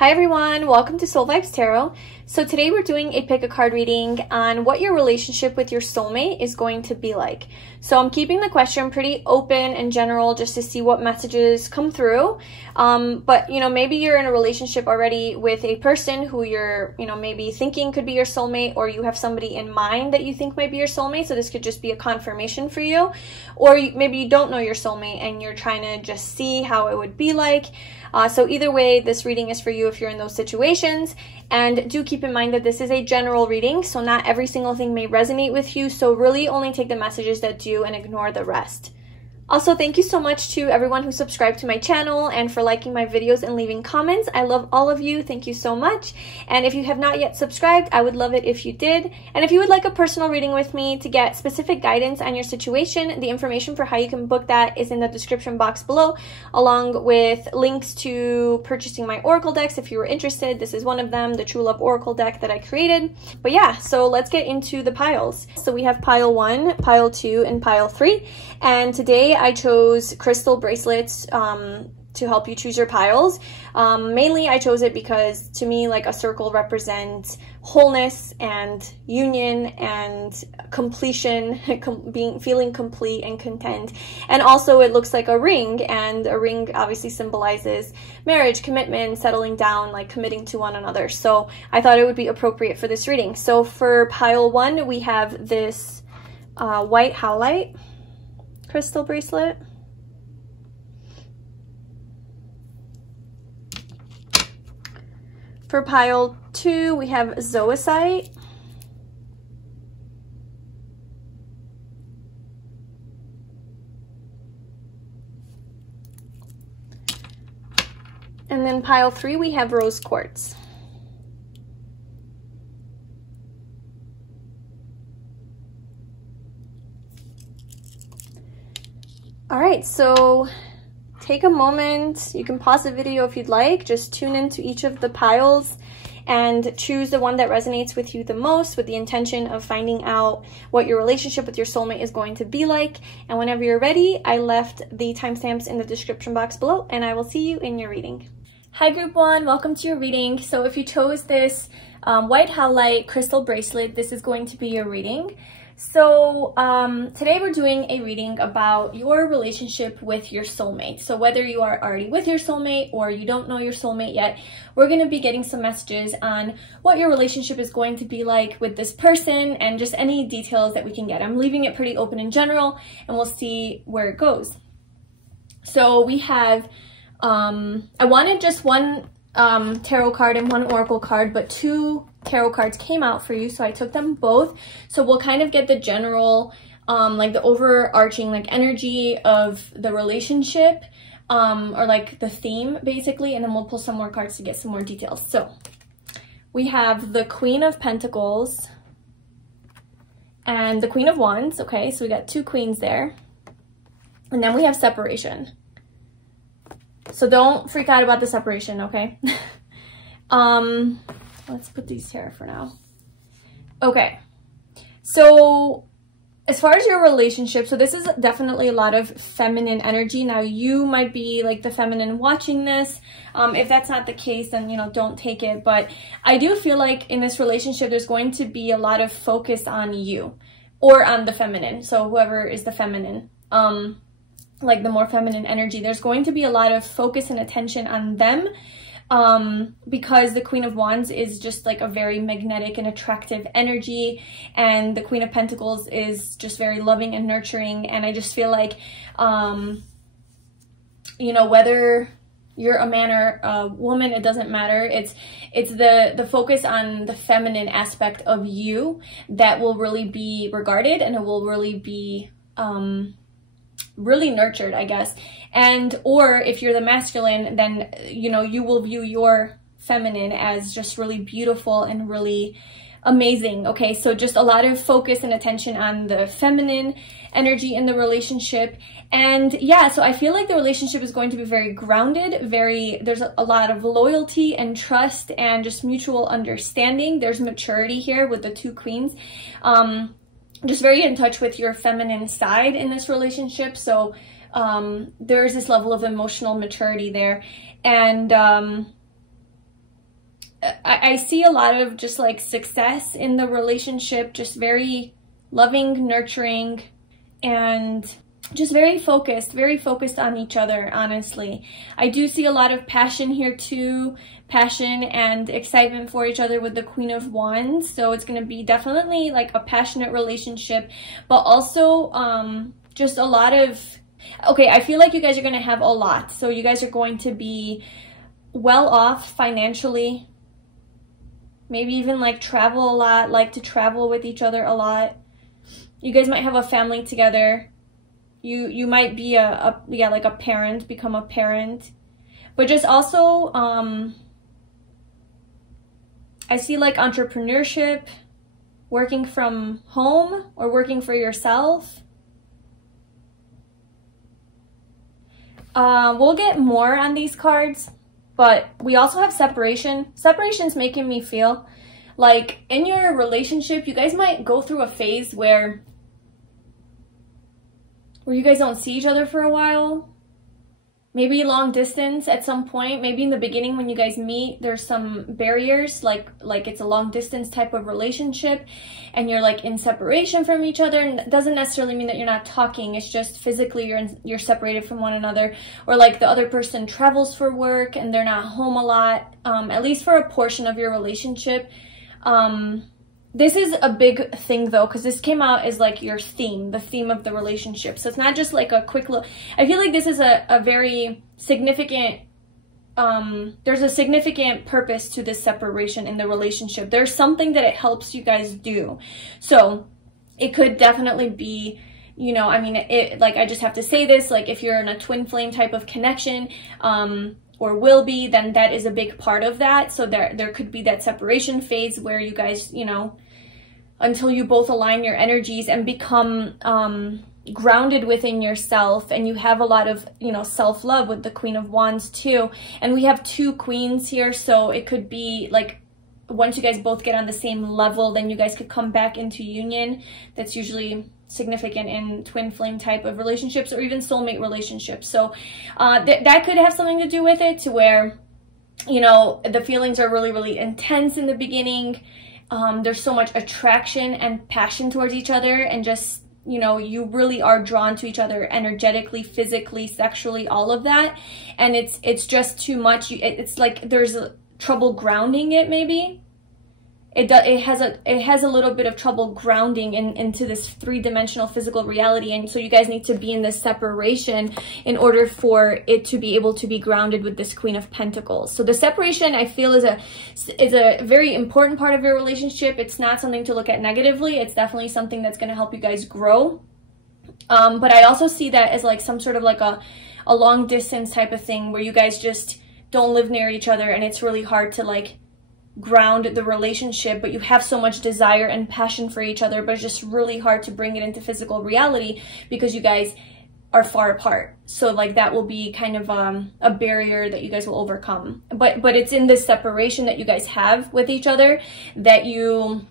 Hi everyone, welcome to Soul Vibes Tarot. So today we're doing a pick a card reading on what your relationship with your soulmate is going to be like. So I'm keeping the question pretty open and general just to see what messages come through. But maybe you're in a relationship already with a person who you're, maybe thinking could be your soulmate, or you have somebody in mind that you think might be your soulmate. So this could just be a confirmation for you. Or maybe you don't know your soulmate and you're trying to just see how it would be like. So either way, this reading is for you if you're in those situations. And do keep in mind that this is a general reading, so not every single thing may resonate with you. So really only take the messages that do and ignore the rest. Also, thank you so much to everyone who subscribed to my channel and for liking my videos and leaving comments. I love all of you. Thank you so much. And if you have not yet subscribed, I would love it if you did. And if you would like a personal reading with me to get specific guidance on your situation, the information for how you can book that is in the description box below, along with links to purchasing my oracle decks if you were interested. This is one of them, the True Love Oracle deck that I created. But yeah, so let's get into the piles. So we have pile 1, pile 2, and pile 3. And today I chose crystal bracelets to help you choose your piles. Mainly I chose it because to me, like, a circle represents wholeness and union and completion, feeling complete and content. And also it looks like a ring, and a ring obviously symbolizes marriage, commitment, settling down, like committing to one another. So I thought it would be appropriate for this reading. So for pile 1, we have this white Howlite crystal bracelet. For pile 2, we have Zoisite. And then pile 3, we have rose quartz. All right, so take a moment. You can pause the video if you'd like. Just tune into each of the piles and choose the one that resonates with you the most, with the intention of finding out what your relationship with your soulmate is going to be like. And whenever you're ready, I left the timestamps in the description box below, and I will see you in your reading. Hi group 1, welcome to your reading. So if you chose this white Howlite crystal bracelet, this is going to be your reading. So today we're doing a reading about your relationship with your soulmate. So whether you are already with your soulmate or you don't know your soulmate yet, we're going to be getting some messages on what your relationship is going to be like with this person and just any details that we can get. I'm leaving it pretty open in general, and we'll see where it goes. So we have, I wanted just one tarot card and one oracle card, but 2 tarot cards came out for you, so I took them both. So we'll kind of get the general like the overarching like energy of the relationship, or like the theme basically, and then we'll pull some more cards to get some more details. So we have the Queen of Pentacles and the Queen of Wands. Okay, so we got 2 queens there, and then we have separation. So don't freak out about the separation, okay? Let's put these here for now. Okay, so as far as your relationship, so this is definitely a lot of feminine energy. Now you might be like the feminine watching this. If that's not the case, then don't take it. But I do feel like in this relationship there's going to be a lot of focus on you or on the feminine. So whoever is the feminine, like the more feminine energy, there's going to be a lot of focus and attention on them. Because the Queen of Wands is just like a very magnetic and attractive energy, and the Queen of Pentacles is just very loving and nurturing. And I just feel like, whether you're a man or a woman, it doesn't matter. It's the focus on the feminine aspect of you that will really be regarded, and it will really be, really nurtured, I guess. And or if you're the masculine, then you will view your feminine as just really beautiful and really amazing. Okay, so just a lot of focus and attention on the feminine energy in the relationship. And yeah, so I feel like the relationship is going to be very grounded, there's a lot of loyalty and trust and just mutual understanding. There's maturity here with the 2 queens. Just very in touch with your feminine side in this relationship. So there's this level of emotional maturity there. And I see a lot of just like success in the relationship, just very loving, nurturing, and just very focused on each other, honestly. I do see a lot of passion here too, passion and excitement for each other with the Queen of Wands. So it's going to be definitely like a passionate relationship, but also just a lot of, okay, I feel like you guys are going to have a lot. So you guys are going to be well off financially, maybe even like travel a lot, like to travel with each other a lot. You guys might have a family together. You might be like a parent, become a parent. But just also, I see like entrepreneurship, working from home or working for yourself. We'll get more on these cards, but we also have separation. Separation's making me feel like in your relationship, you guys might go through a phase where you guys don't see each other for a while. Maybe long distance at some point. Maybe in the beginning when you guys meet, there's some barriers, like it's a long distance type of relationship and you're like in separation from each other. And it doesn't necessarily mean that you're not talking. It's just physically you're separated from one another, or like the other person travels for work and they're not home a lot, at least for a portion of your relationship. This is a big thing though, because this came out as like your theme, the theme of the relationship. So it's not just like a quick look. I feel like this is a very significant, there's a significant purpose to this separation in the relationship. There's something that it helps you guys do. So it could definitely be, you know, I mean, like I just have to say this, like if you're in a twin flame type of connection, or will be, then that is a big part of that. So there could be that separation phase where you guys, you know, until you both align your energies and become grounded within yourself, and you have a lot of, you know, self-love with the Queen of Wands too. And we have two queens here, so it could be like once you guys both get on the same level, then you guys could come back into union. That's usually significant in twin flame type of relationships or even soulmate relationships. So that could have something to do with it, to where, you know, the feelings are really, really intense in the beginning. There's so much attraction and passion towards each other, and just, you know, you really are drawn to each other energetically, physically, sexually, all of that. And it's just too much. It's like there's trouble grounding it, maybe. It has a little bit of trouble grounding into this three-dimensional physical reality, and so you guys need to be in this separation in order for it to be able to be grounded with this Queen of Pentacles. So the separation, I feel, is a very important part of your relationship. It's not something to look at negatively. It's definitely something that's going to help you guys grow. But I also see that as like some sort of like a long distance type of thing where you guys just don't live near each other, and it's really hard to like ground the relationship, but you have so much desire and passion for each other, but it's just really hard to bring it into physical reality because you guys are far apart. So like that will be kind of a barrier that you guys will overcome. But it's in this separation that you guys have with each other that you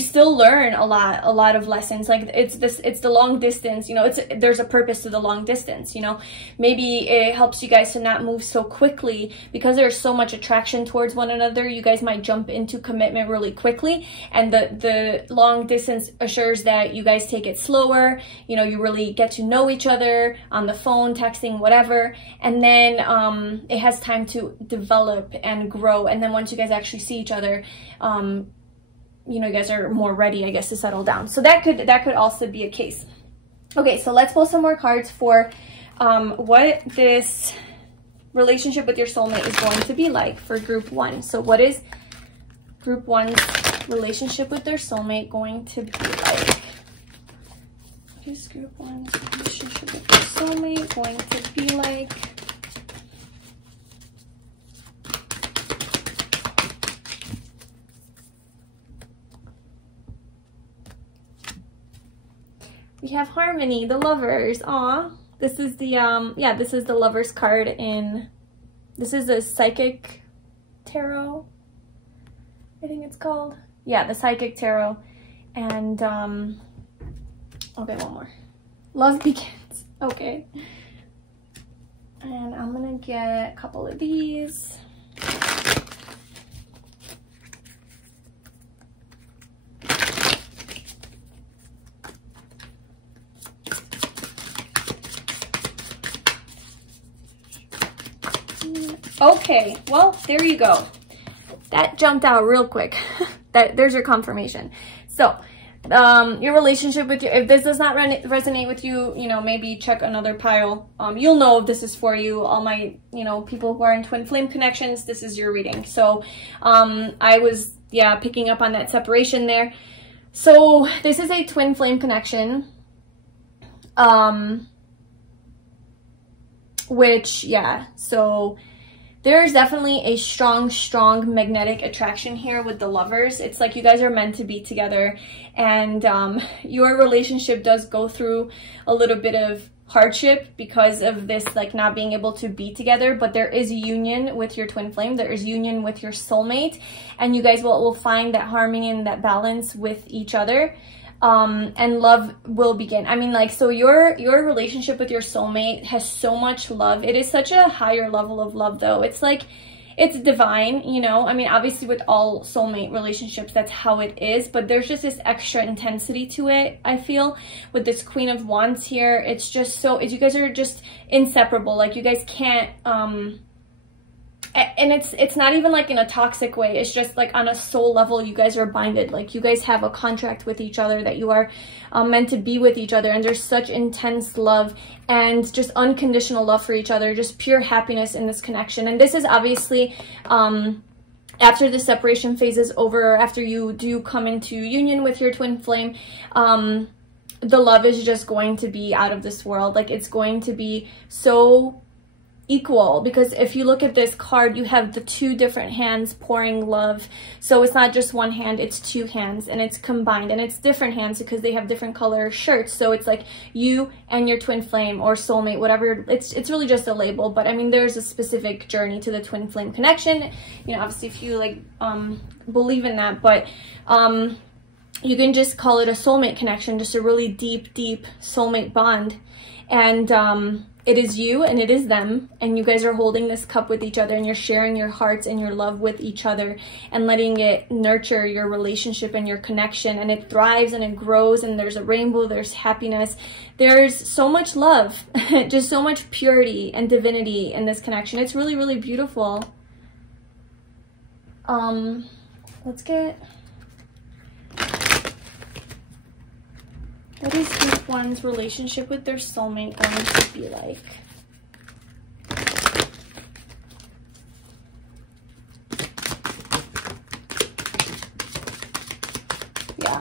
still learn a lot of lessons. Like it's the long distance, you know, there's a purpose to the long distance, you know. Maybe it helps you guys to not move so quickly because there's so much attraction towards one another. You guys might jump into commitment really quickly, and the long distance assures that you guys take it slower. You know, you really get to know each other on the phone, texting, whatever, and then it has time to develop and grow. And then once you guys actually see each other, you know, you guys are more ready, I guess, to settle down. So that could also be a case. Okay, so let's pull some more cards for what this relationship with your soulmate is going to be like for group one. So what is group one's relationship with their soulmate going to be like? What is group one's relationship with their soulmate going to be like? We have Harmony, the Lovers. Aw, this is the yeah, this is the Lovers card in, this is the Psychic Tarot, I think it's called. Yeah, the Psychic Tarot. And okay, one more. Love Begins. Okay. And I'm gonna get a couple of these. Okay, well, there you go. That jumped out real quick. There's your confirmation. So, your relationship with you, if this does not resonate with you, you know, maybe check another pile. You'll know if this is for you. All my, you know, people who are in twin flame connections, this is your reading. So, I was, yeah, picking up on that separation there. So, this is a twin flame connection. Which, yeah, so there's definitely a strong magnetic attraction here with the lovers. It's like you guys are meant to be together, and your relationship does go through a little bit of hardship because of this, like, not being able to be together, but there is union with your twin flame. There is union with your soulmate, and you guys will find that harmony and that balance with each other. And love will begin. I mean, like, so your relationship with your soulmate has so much love. It is such a higher level of love, though. It's like, it's divine, you know. I mean, obviously with all soulmate relationships, that's how it is, but there's just this extra intensity to it, I feel, with this Queen of Wands here. It's just so, you guys are just inseparable. Like, you guys can't, and it's not even like in a toxic way. It's just like on a soul level, you guys are binded. Like, you guys have a contract with each other that you are meant to be with each other, and there's such intense love and just unconditional love for each other, just pure happiness in this connection. And this is obviously after the separation phase is over, after you do come into union with your twin flame, the love is just going to be out of this world. Like, it's going to be so equal, because if you look at this card, you have the two different hands pouring love. So it's not just one hand, it's two hands, and it's combined, and it's different hands because they have different color shirts. So it's like you and your twin flame or soulmate, whatever. It's really just a label, but I mean, there's a specific journey to the twin flame connection, you know, obviously if you like believe in that, but you can just call it a soulmate connection, just a really deep soulmate bond. And it is you and it is them, and you guys are holding this cup with each other, and you're sharing your hearts and your love with each other and letting it nurture your relationship and your connection, and it thrives and it grows, and there's a rainbow, there's happiness, there's so much love, just so much purity and divinity in this connection. It's really beautiful. Let's get, what is each one's relationship with their soulmate going to be like? Yeah.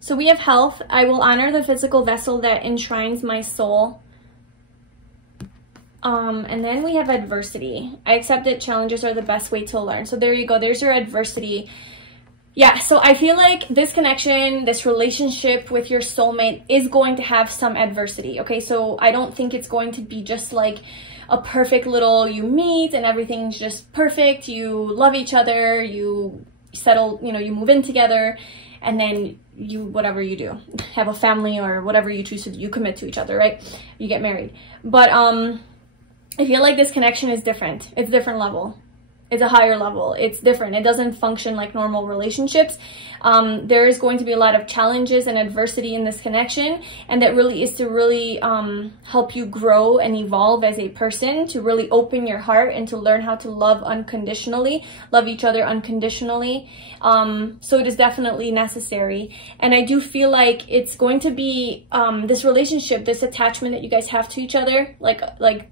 So we have health. I will honor the physical vessel that enshrines my soul. And then we have adversity. I accept that challenges are the best way to learn. So there you go. There's your adversity. Yeah, so I feel like this connection, this relationship with your soulmate is going to have some adversity, okay? So I don't think it's going to be just like a perfect little, you meet and everything's just perfect, you love each other, you settle, you know, you move in together, and then you, whatever you do, have a family or whatever you choose to do, you commit to each other, right? You get married. But I feel like this connection is different. It's a different level. It's a higher level. It's different. It doesn't function like normal relationships. There is going to be a lot of challenges and adversity in this connection, and that really is to really help you grow and evolve as a person, to really open your heart and to learn how to love unconditionally, love each other unconditionally. So it is definitely necessary. And I do feel like it's going to be this relationship, this attachment that you guys have to each other, like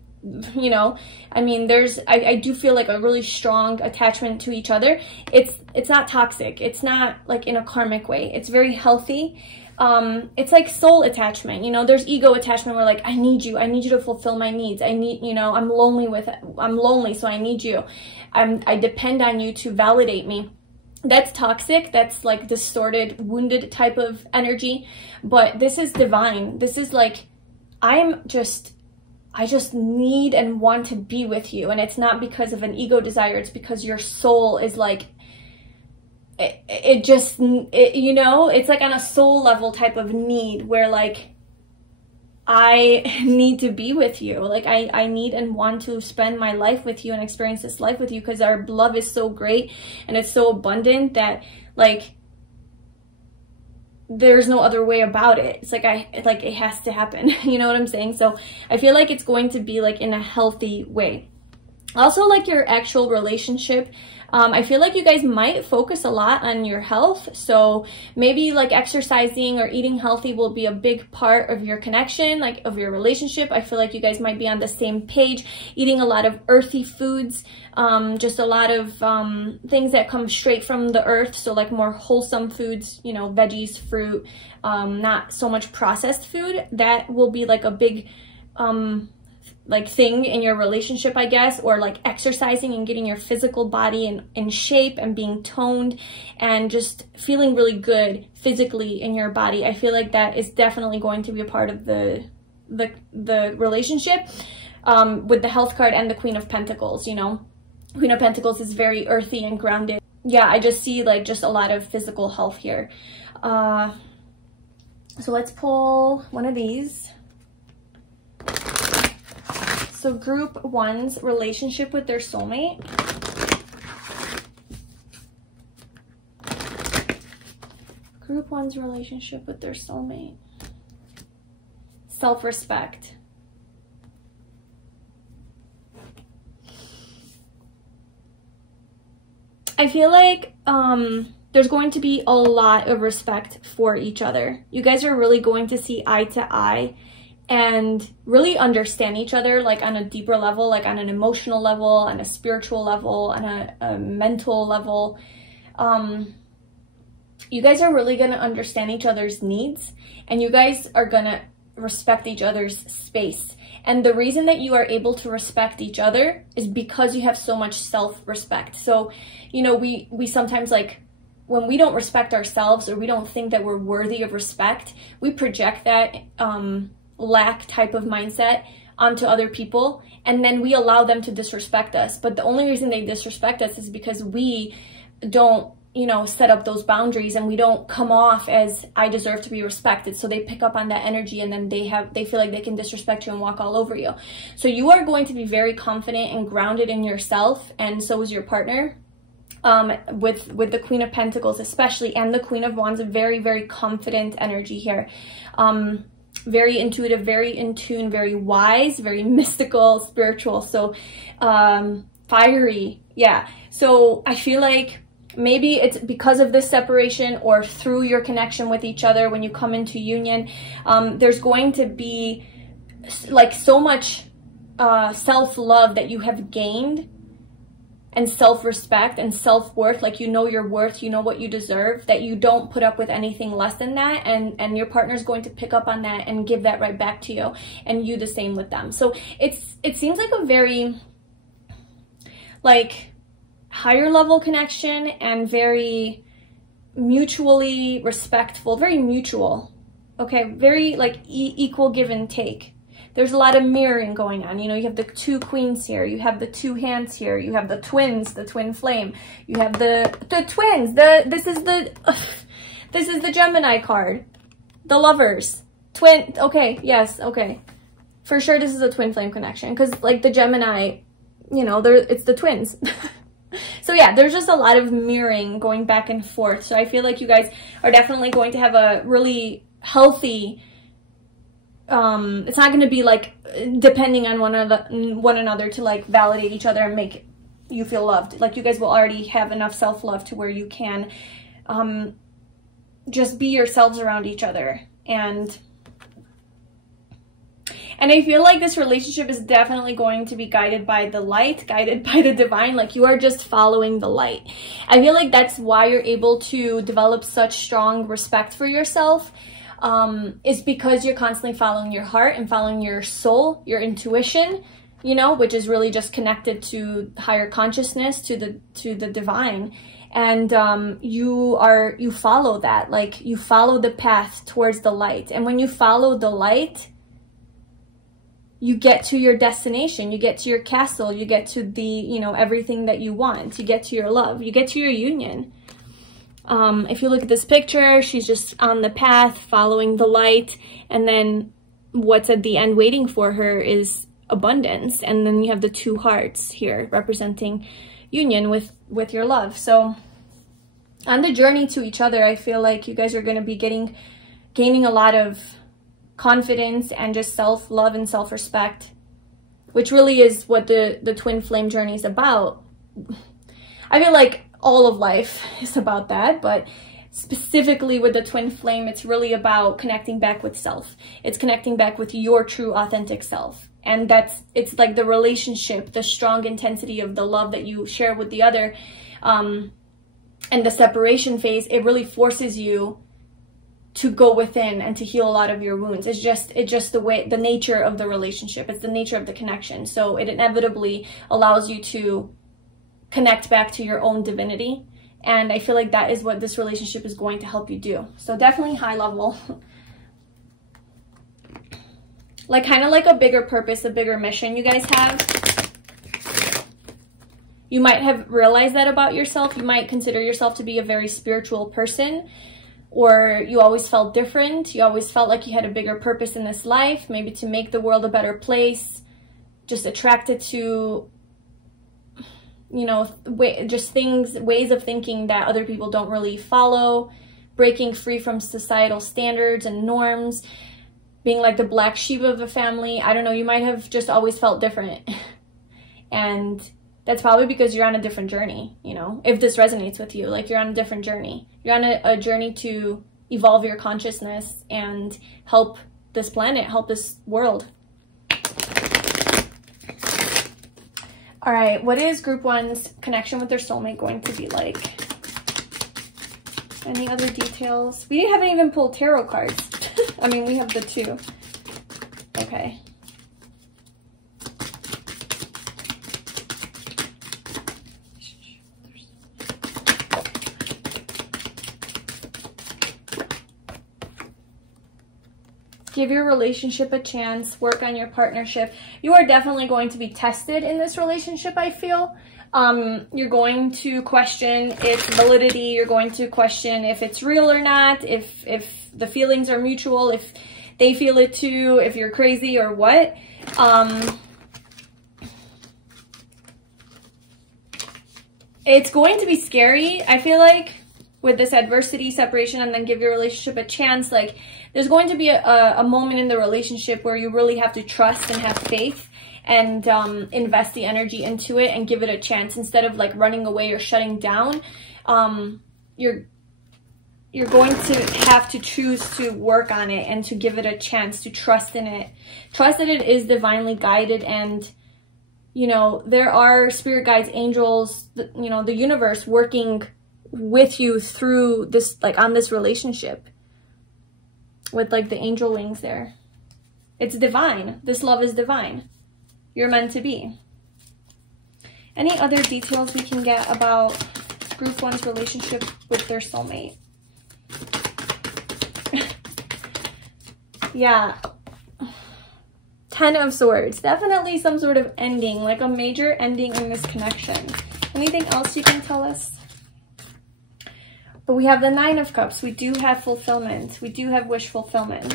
you know, I mean, I do feel like a really strong attachment to each other. It's not toxic. It's not like in a karmic way. It's very healthy. It's like soul attachment, you know. There's ego attachment where like, I need you to fulfill my needs. I need, you know, I'm lonely, so I need you. I depend on you to validate me. That's toxic. That's like distorted, wounded type of energy. But this is divine. This is like, I just need and want to be with you. And it's not because of an ego desire. It's because your soul is like, you know, it's like on a soul level type of need where like, I need to be with you. Like I need and want to spend my life with you and experience this life with you, because our love is so great and it's so abundant that like, there's no other way about it. It's like it has to happen. You know what I'm saying? So I feel like it's going to be like in a healthy way. Also, like your actual relationship, I feel like you guys might focus a lot on your health. So maybe like exercising or eating healthy will be a big part of your connection, like of your relationship. I feel like you guys might be on the same page, eating a lot of earthy foods, just a lot of things that come straight from the earth. So like more wholesome foods, you know, veggies, fruit, not so much processed food. That will be like a big like thing in your relationship, I guess, or like exercising and getting your physical body in shape and being toned and just feeling really good physically in your body. I feel like that is definitely going to be a part of the relationship, with the health card and the Queen of Pentacles. You know, Queen of Pentacles is very earthy and grounded. Yeah, I just see like just a lot of physical health here. So let's pull one of these. So group 1's relationship with their soulmate. Group 1's relationship with their soulmate. Self-respect. I feel like there's going to be a lot of respect for each other. You guys are really going to see eye to eye and really understand each other, like on a deeper level, like on an emotional level, on a spiritual level, on a mental level. You guys are really going to understand each other's needs, and you guys are going to respect each other's space. And the reason that you are able to respect each other is because you have so much self-respect. So, you know, we sometimes, like, when we don't respect ourselves, or we don't think that we're worthy of respect, we project that lack type of mindset onto other people, and then we allow them to disrespect us. But the only reason they disrespect us is because we don't, you know, set up those boundaries, and we don't come off as I deserve to be respected. So they pick up on that energy, and then they feel like they can disrespect you and walk all over you. So you are going to be very confident and grounded in yourself, and so is your partner. With the Queen of Pentacles especially, and the Queen of Wands, a very, very confident energy here. Very intuitive, very in tune, very wise, very mystical, spiritual. So fiery. Yeah. So I feel like maybe it's because of this separation, or through your connection with each other when you come into union, there's going to be like so much self-love that you have gained, and self-respect and self-worth, like you know your worth, you know what you deserve, that you don't put up with anything less than that, and your partner's going to pick up on that and give that right back to you, and you the same with them. So it seems like a very like higher level connection, and very mutually respectful, very mutual, okay, very like equal give and take. There's a lot of mirroring going on. You know, you have the two queens here. You have the two hands here. You have the twins, the twin flame. You have the twins. This is the Gemini card. The lovers. Twin. Okay. Yes. Okay. For sure this is a twin flame connection, because like the Gemini, you know, it's the twins. So yeah, there's just a lot of mirroring going back and forth. So I feel like you guys are definitely going to have a really healthy, it's not going to be like depending on one another to like validate each other and make you feel loved. Like you guys will already have enough self-love to where you can just be yourselves around each other. And I feel like this relationship is definitely going to be guided by the light, guided by the divine. Like you are just following the light. I feel like that's why you're able to develop such strong respect for yourself. Is because you're constantly following your heart and following your soul, your intuition, you know, which is really just connected to higher consciousness, to the divine. And you follow that, like you follow the path towards the light. And when you follow the light, you get to your destination, you get to your castle, you get to the, you know, everything that you want, you get to your love, you get to your union. If you look at this picture, she's just on the path, following the light, and then what's at the end waiting for her is abundance. And then you have the two hearts here representing union with your love. So on the journey to each other, I feel like you guys are going to be gaining a lot of confidence and just self-love and self-respect, which really is what the twin flame journey is about. I feel like all of life is about that, but specifically with the twin flame, it's really about connecting back with self. It's connecting back with your true authentic self. And it's like the relationship, the strong intensity of the love that you share with the other, and the separation phase, it really forces you to go within and to heal a lot of your wounds. It's just the nature of the relationship. It's the nature of the connection. So it inevitably allows you to connect back to your own divinity. And I feel like that is what this relationship is going to help you do. So definitely high level. Like kind of like a bigger purpose, a bigger mission you guys have. You might have realized that about yourself. You might consider yourself to be a very spiritual person, or you always felt different. You always felt like you had a bigger purpose in this life, maybe to make the world a better place, just attracted to, you know, ways of thinking that other people don't really follow, breaking free from societal standards and norms, being like the black sheep of the family. I don't know, you might have just always felt different. And that's probably because you're on a different journey, you know, if this resonates with you, like you're on a different journey. You're on a journey to evolve your consciousness and help this planet, help this world. All right, what is group one's connection with their soulmate going to be like? Any other details? We haven't even pulled tarot cards. I mean, we have the two. Okay. Give your relationship a chance. Work on your partnership. You are definitely going to be tested in this relationship, I feel. You're going to question its validity. You're going to question if it's real or not, if the feelings are mutual, if they feel it too, if you're crazy or what. It's going to be scary, I feel like, with this adversity, separation, and then give your relationship a chance. Like, there's going to be a moment in the relationship where you really have to trust and have faith and invest the energy into it and give it a chance instead of like running away or shutting down. You're going to have to choose to work on it and to give it a chance, to trust in it. Trust that it is divinely guided, and you know, there are spirit guides, angels, you know, the universe working with you through this, like on this relationship with like the angel wings there. It's divine. This love is divine. You're meant to be. Any other details we can get about group one's relationship with their soulmate? Yeah. 10 of Swords. Definitely some sort of ending, like a major ending in this connection. Anything else you can tell us? But we have the 9 of Cups. We do have fulfillment. We do have wish fulfillment.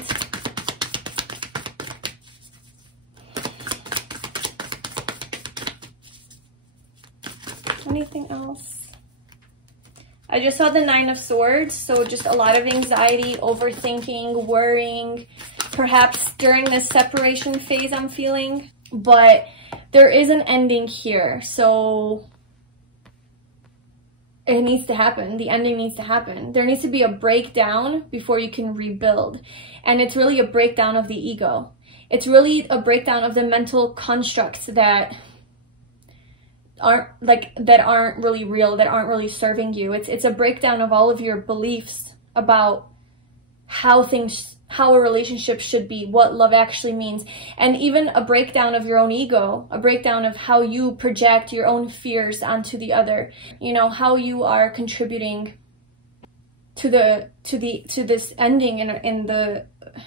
Anything else? I just saw the 9 of Swords. So just a lot of anxiety, overthinking, worrying. Perhaps during this separation phase I'm feeling. But there is an ending here. So it needs to happen. The ending needs to happen. There needs to be a breakdown before you can rebuild. And it's really a breakdown of the ego. It's really a breakdown of the mental constructs that aren't really real, that aren't really serving you. It's a breakdown of all of your beliefs about how a relationship should be, what love actually means, and even a breakdown of your own ego, a breakdown of how you project your own fears onto the other, you know, how you are contributing to this ending in the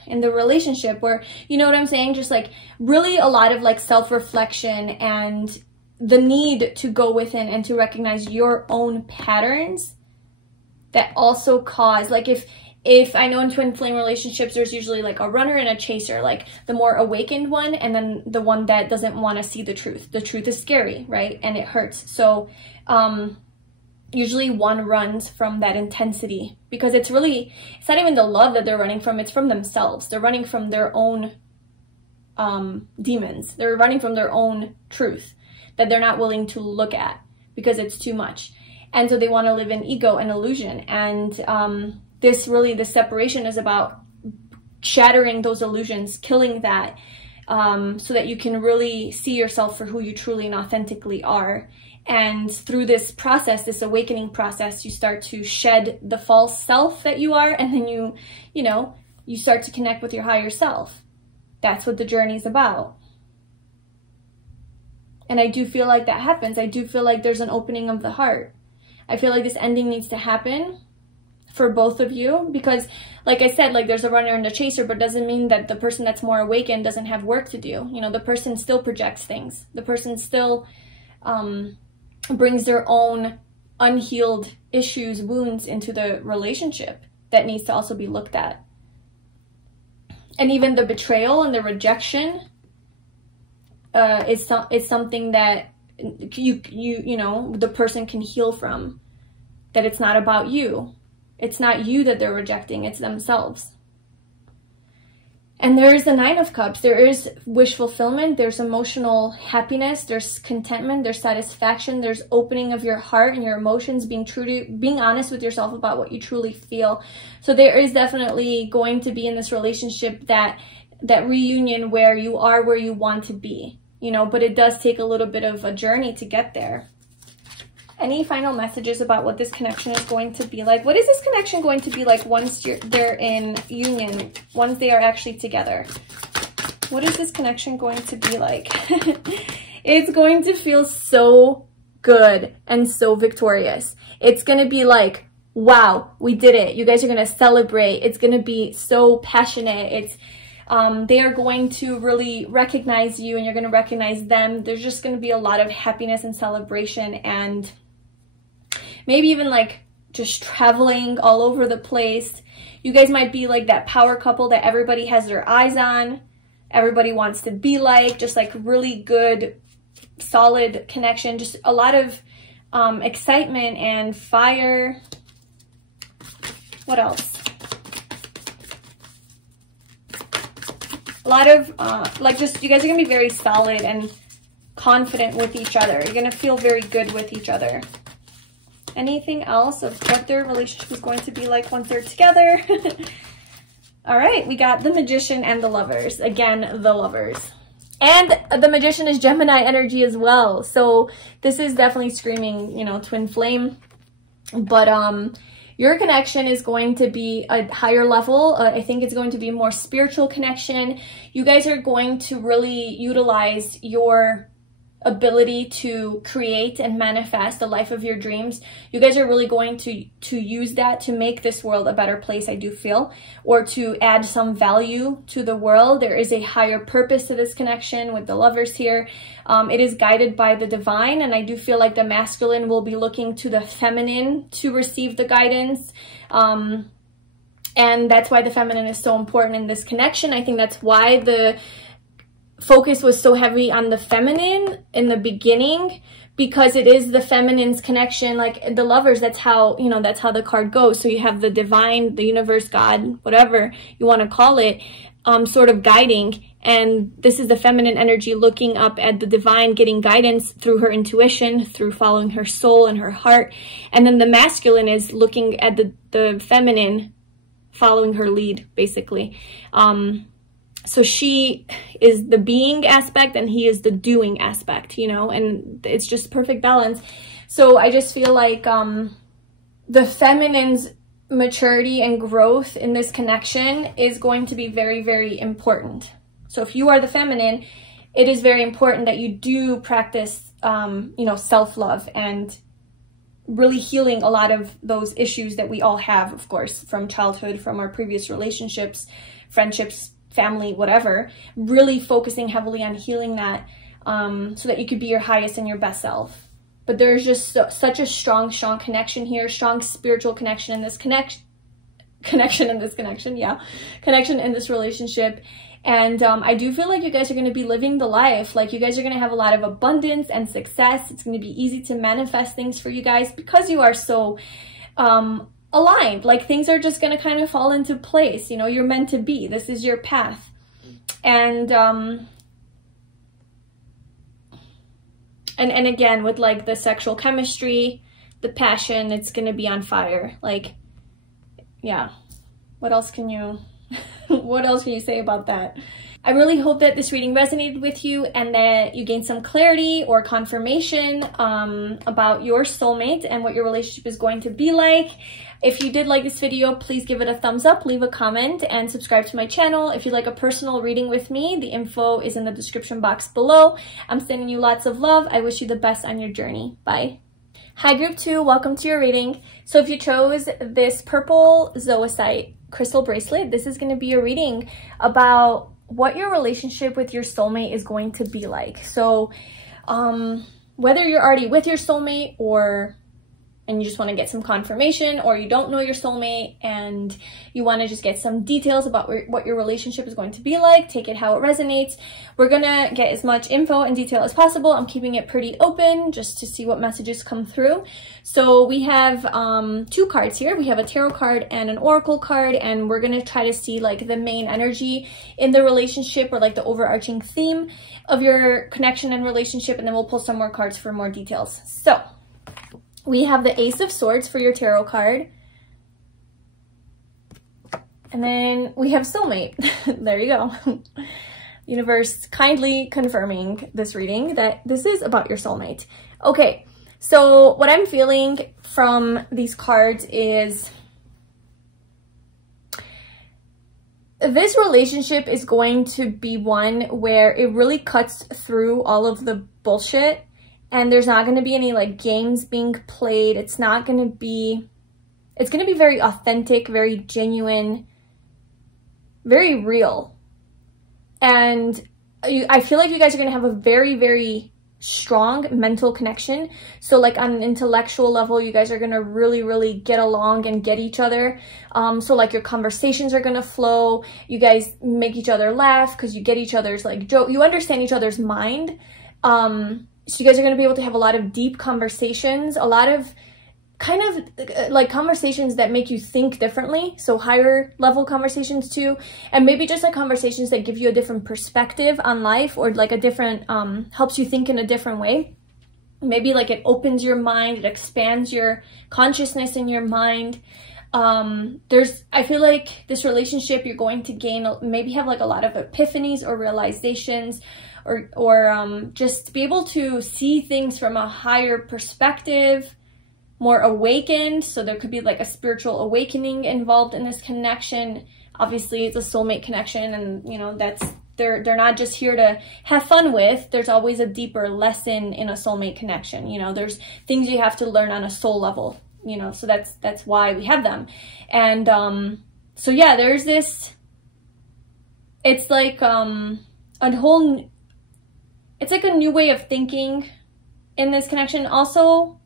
relationship, where, you know what I'm saying, just like really a lot of like self-reflection and the need to go within and to recognize your own patterns that also cause, like, if I know in twin flame relationships, there's usually like a runner and a chaser, like the more awakened one, and then the one that doesn't want to see the truth. The truth is scary, right? And it hurts. So usually one runs from that intensity, because it's not even the love that they're running from, it's from themselves. They're running from their own demons. They're running from their own truth that they're not willing to look at because it's too much. And so they want to live in ego and illusion. And this separation is about shattering those illusions, killing that, so that you can really see yourself for who you truly and authentically are. And through this process, this awakening process, you start to shed the false self that you are, and then you start to connect with your higher self. That's what the journey is about. And I do feel like that happens. I do feel like there's an opening of the heart. I feel like this ending needs to happen for both of you, because like I said, like there's a runner and a chaser, but it doesn't mean that the person that's more awakened doesn't have work to do. You know, the person still projects things. The person still brings their own unhealed issues, wounds into the relationship that needs to also be looked at. And even the betrayal and the rejection is something that you know, the person can heal from. That it's not about you. It's not you that they're rejecting, it's themselves. And there is the Nine of Cups. There is wish fulfillment. There's emotional happiness. There's contentment. There's satisfaction. There's opening of your heart and your emotions, being honest with yourself about what you truly feel. So there is definitely going to be in this relationship that reunion where you are where you want to be, you know, but it does take a little bit of a journey to get there. Any final messages about what this connection is going to be like? What is this connection going to be like once they're in union, once they are actually together? What is this connection going to be like? It's going to feel so good and so victorious. It's going to be like, wow, we did it. You guys are going to celebrate. It's going to be so passionate. It's they are going to really recognize you and you're going to recognize them. There's just going to be a lot of happiness and celebration, and maybe even like just traveling all over the place. You guys might be like that power couple that everybody has their eyes on. Everybody wants to be like, just like really good, solid connection. Just a lot of excitement and fire. What else? A lot of, like, just, you guys are going to be very solid and confident with each other. You're going to feel very good with each other. Anything else of what their relationship is going to be like once they're together? All right, we got the Magician and the Lovers. Again, the Lovers. And the Magician is Gemini energy as well. So this is definitely screaming, you know, twin flame. But your connection is going to be a higher level. I think it's going to be a more spiritual connection. You guys are going to really utilize your ability to create and manifest the life of your dreams. You guys are really going to use that to make this world a better place, I do feel, or to add some value to the world. There is a higher purpose to this connection with the Lovers here. It is guided by the divine, and I do feel like the masculine will be looking to the feminine to receive the guidance. And that's why the feminine is so important in this connection. I think that's why the focus was so heavy on the feminine in the beginning, because it is the feminine's connection. Like the Lovers, that's how, you know, that's how the card goes. So you have the divine, the universe, God, whatever you want to call it, sort of guiding. And this is the feminine energy looking up at the divine, getting guidance through her intuition, through following her soul and her heart. And then the masculine is looking at the feminine, following her lead, basically. So she is the being aspect and he is the doing aspect, you know, and it's just perfect balance. So I just feel like the feminine's maturity and growth in this connection is going to be very, very important. So if you are the feminine, it is very important that you do practice, you know, self-love and really healing a lot of those issues that we all have, of course, from childhood, from our previous relationships, friendships, family, whatever, really focusing heavily on healing that, so that you could be your highest and your best self. But there's just such a strong connection here, strong spiritual connection in this connection in this relationship. And I do feel like you guys are going to be living the life. Like, you guys are going to have a lot of abundance and success. It's going to be easy to manifest things for you guys because you are so aligned. Like, things are just going to kind of fall into place. You know, you're meant to be. This is your path. And again, with like the sexual chemistry, the passion, it's going to be on fire. Like, yeah. What else can you say about that? I really hope that this reading resonated with you and that you gained some clarity or confirmation about your soulmate and what your relationship is going to be like. If you did like this video, please give it a thumbs up, leave a comment, and subscribe to my channel. If you'd like a personal reading with me, the info is in the description box below. I'm sending you lots of love. I wish you the best on your journey. Bye. Hi, Group 2. Welcome to your reading. So if you chose this purple Zoisite crystal bracelet, this is going to be a reading about what your relationship with your soulmate is going to be like. So whether you're already with your soulmate and you just want to get some confirmation, or you don't know your soulmate and you want to just get some details about what your relationship is going to be like, take it how it resonates. We're going to get as much info and detail as possible. I'm keeping it pretty open just to see what messages come through. So we have 2 cards here. We have a tarot card and an oracle card, and we're going to try to see like the main energy in the relationship, or like the overarching theme of your connection and relationship, and then we'll pull some more cards for more details. So we have the Ace of Swords for your tarot card. And then we have soulmate. There you go. Universe kindly confirming this reading that this is about your soulmate. Okay, so what I'm feeling from these cards is this relationship is going to be one where it really cuts through all of the bullshit. And there's not going to be any like games being played. It's going to be very authentic, very genuine, very real. And I feel like you guys are going to have a very, very strong mental connection. So like on an intellectual level, you guys are going to really, really get along and get each other. So like your conversations are going to flow. You guys make each other laugh because you get each other's like joke. You understand each other's mind. So you guys are going to be able to have a lot of deep conversations, a lot of kind of like conversations that make you think differently. So higher level conversations too. And maybe just like conversations that give you a different perspective on life, or like a different, helps you think in a different way. Maybe like it opens your mind, it expands your consciousness in your mind. I feel like this relationship you're going to gain, maybe have like a lot of epiphanies or realizations, or just be able to see things from a higher perspective, more awakened. So there could be like a spiritual awakening involved in this connection. Obviously it's a soulmate connection, and you know, they're not just here to have fun with. There's always a deeper lesson in a soulmate connection. You know, there's things you have to learn on a soul level, you know, so that's why we have them. And so yeah, there's this, it's like it's like a new way of thinking in this connection. Also,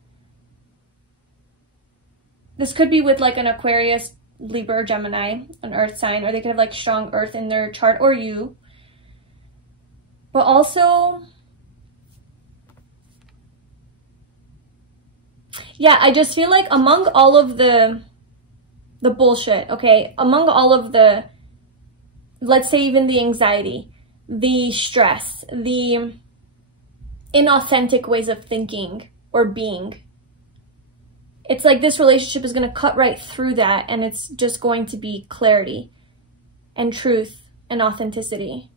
this could be with like an Aquarius, Libra, or Gemini, an earth sign, or they could have like strong earth in their chart, or you. But also, yeah, I just feel like among all of the bullshit, okay, among all of the, let's say even the anxiety, the stress, the inauthentic ways of thinking or being, it's like this relationship is going to cut right through that, and it's just going to be clarity and truth and authenticity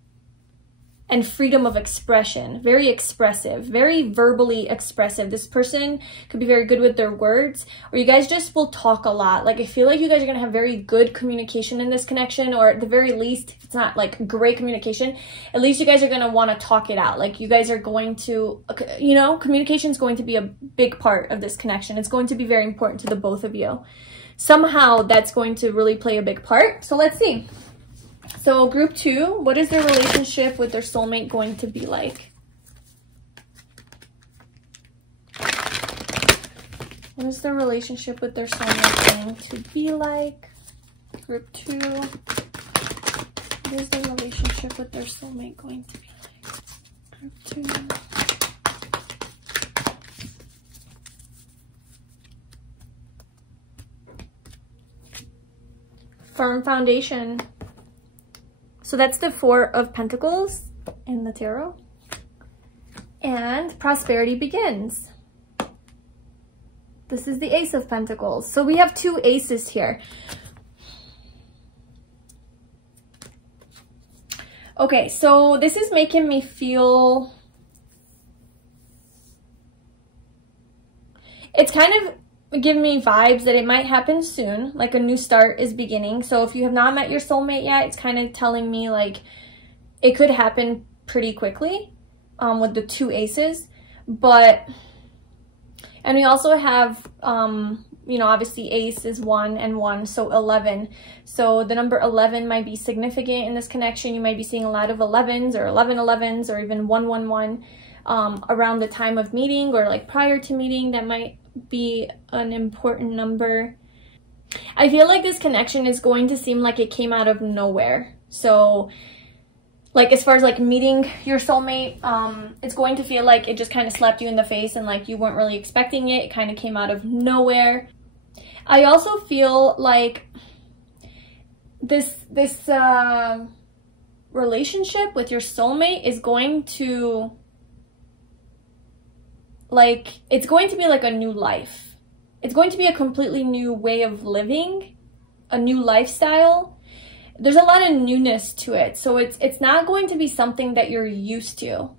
and freedom of expression. Very expressive, very verbally expressive. This person could be very good with their words, or you guys just will talk a lot. Like, I feel like you guys are going to have very good communication in this connection, or at the very least, if it's not like great communication, at least you guys are going to want to talk it out. Like, you guys are going to, you know, communication is going to be a big part of this connection. It's going to be very important to the both of you. Somehow that's going to really play a big part. So let's see. So group 2, what is their relationship with their soulmate going to be like? What is their relationship with their soulmate going to be like? Group 2. What is their relationship with their soulmate going to be like? Group 2. Firm foundation. So that's the 4 of Pentacles in the tarot. And prosperity begins. This is the Ace of Pentacles. So we have 2 aces here. Okay, so this is making me feel... It's kind of giving me vibes that it might happen soon, like a new start is beginning. So if you have not met your soulmate yet, it's kind of telling me like it could happen pretty quickly with the 2 aces. But, and we also have, you know, obviously ace is 1 and 1, so 11. So the number 11 might be significant in this connection. You might be seeing a lot of 11s or 1111s or even 111 around the time of meeting or like prior to meeting. That might be an important number. I feel like this connection is going to seem like it came out of nowhere. So like as far as like meeting your soulmate, it's going to feel like it just kind of slapped you in the face and like you weren't really expecting it. It kind of came out of nowhere. I also feel like this relationship with your soulmate is going to, like, it's going to be like a new life. It's going to be a completely new way of living, a new lifestyle. There's a lot of newness to it. So it's not going to be something that you're used to.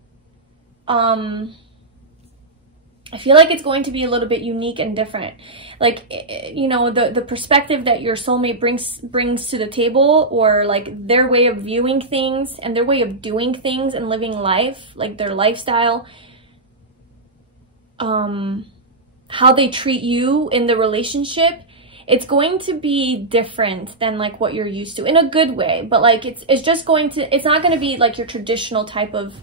I feel like it's going to be a little bit unique and different. Like, you know, the perspective that your soulmate brings to the table, or like their way of viewing things and their way of doing things and living life, like their lifestyle, how they treat you in the relationship, it's going to be different than like what you're used to in a good way. But like it's just going to, it's not going to be like your traditional type of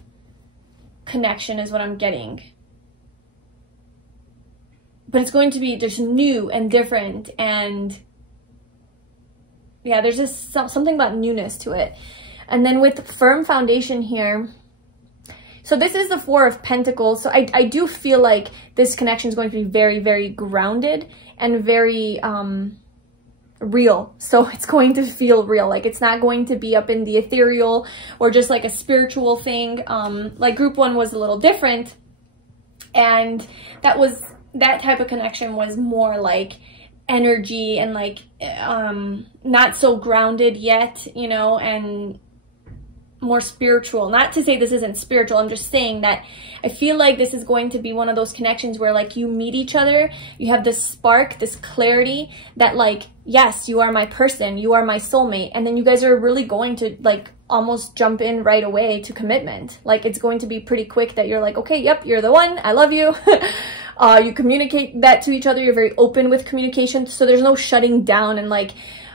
connection is what I'm getting. But it's going to be just new and different, and yeah, there's just something about newness to it. And then with firm foundation here, so this is the 4 of Pentacles. So I do feel like this connection is going to be very, very grounded and very real. So it's going to feel real. Like it's not going to be up in the ethereal or just like a spiritual thing. Like group 1 was a little different, and that type of connection was more like energy and like not so grounded yet, you know, and more spiritual. Not to say this isn't spiritual, I'm just saying that I feel like this is going to be one of those connections where like you meet each other, you have this spark, this clarity that like, yes, you are my person, you are my soulmate, and then you guys are really going to like almost jump in right away to commitment. Like it's going to be pretty quick that you're like, okay, yep, you're the one, I love you. You communicate that to each other, you're very open with communication, so there's no shutting down and like,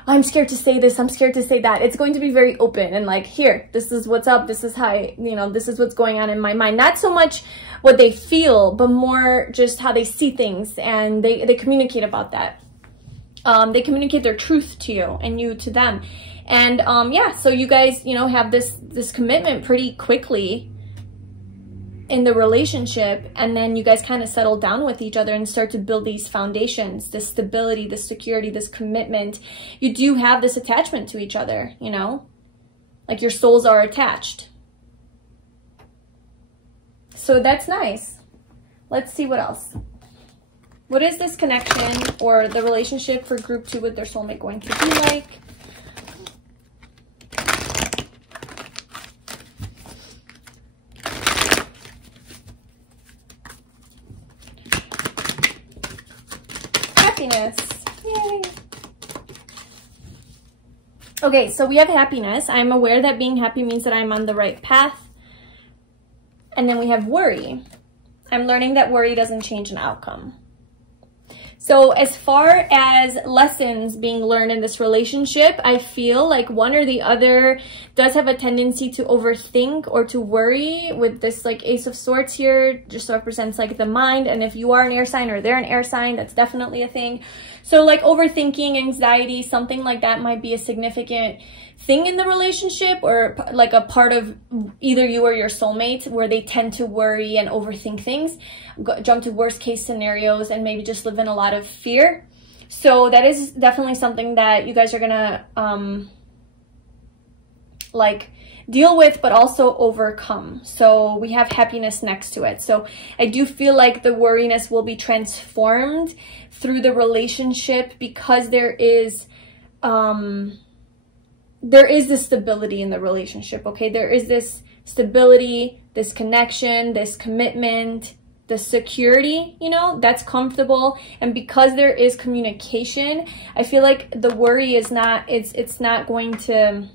I'm scared to say this, I'm scared to say that. It's going to be very open and like, here, this is what's up, this is how, you know, this is what's going on in my mind. Not so much what they feel, but more just how they see things, and they communicate about that. They communicate their truth to you and you to them. And yeah, so you guys, you know, have this commitment pretty quickly in the relationship, and then you guys kind of settle down with each other and start to build these foundations, this stability, this security, this commitment. You do have this attachment to each other, you know, like your souls are attached. So that's nice. Let's see what else. What is this connection or the relationship for group 2 with their soulmate going to be like? Happiness. Yay. Okay, so we have happiness. I'm aware that being happy means that I'm on the right path. And then we have worry. I'm learning that worry doesn't change an outcome. So as far as lessons being learned in this relationship, I feel like one or the other does have a tendency to overthink or to worry. With this like Ace of Swords here, just represents like the mind. And if you are an air sign or they're an air sign, that's definitely a thing. So like overthinking, anxiety, something like that might be a significant thing in the relationship, or like a part of either you or your soulmate, where they tend to worry and overthink things, jump to worst case scenarios, and maybe just live in a lot of fear. So that is definitely something that you guys are gonna like deal with, but also overcome. So we have happiness next to it. So I do feel like the worriness will be transformed through the relationship, because there is this stability in the relationship, okay? There is this stability, this connection, this commitment, the security, you know, that's comfortable. And because there is communication, I feel like the worry is not, it's not going to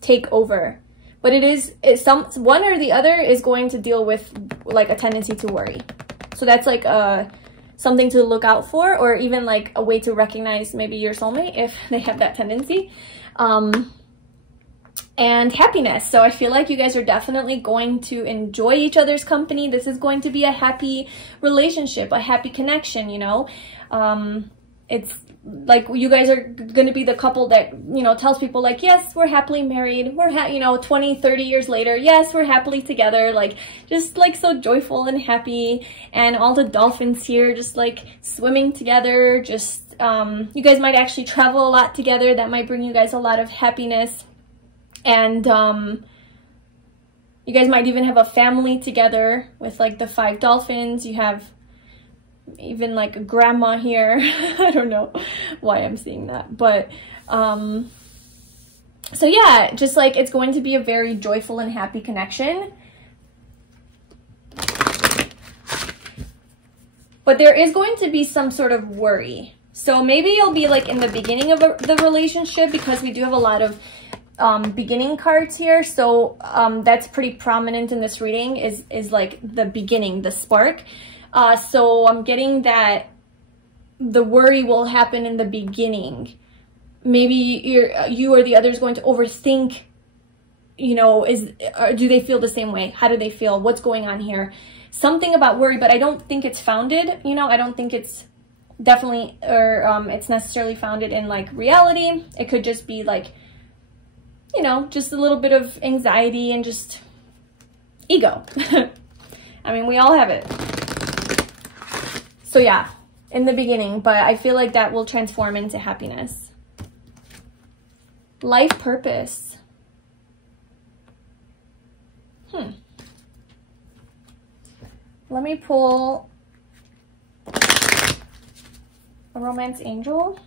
take over. But one or the other is going to deal with like a tendency to worry. So that's like something to look out for, or even like a way to recognize maybe your soulmate if they have that tendency. And happiness. So I feel like you guys are definitely going to enjoy each other's company. This is going to be a happy relationship, a happy connection, you know. It's like you guys are going to be the couple that, you know, tells people like, yes, we're happily married. We're, you know, 20, 30 years later, yes, we're happily together. Like, just like so joyful and happy. And all the dolphins here just like swimming together. Just, you guys might actually travel a lot together. That might bring you guys a lot of happiness. And you guys might even have a family together with like the 5 dolphins. You have even like a grandma here. I don't know why I'm seeing that, but so yeah, just like it's going to be a very joyful and happy connection. But there is going to be some sort of worry. So maybe you'll be like in the beginning of the relationship, because we do have a lot of beginning cards here. So that's pretty prominent in this reading, is like the beginning, the spark. So I'm getting that the worry will happen in the beginning. Maybe you or the other is going to overthink, you know, do they feel the same way? How do they feel? What's going on here? Something about worry, but I don't think it's founded, you know, I don't think it's definitely, or it's necessarily founded in like reality. It could just be like, you know, just a little bit of anxiety and just ego. I mean, we all have it. So yeah, in the beginning, but I feel like that will transform into happiness. Life purpose. Let me pull a romance angel.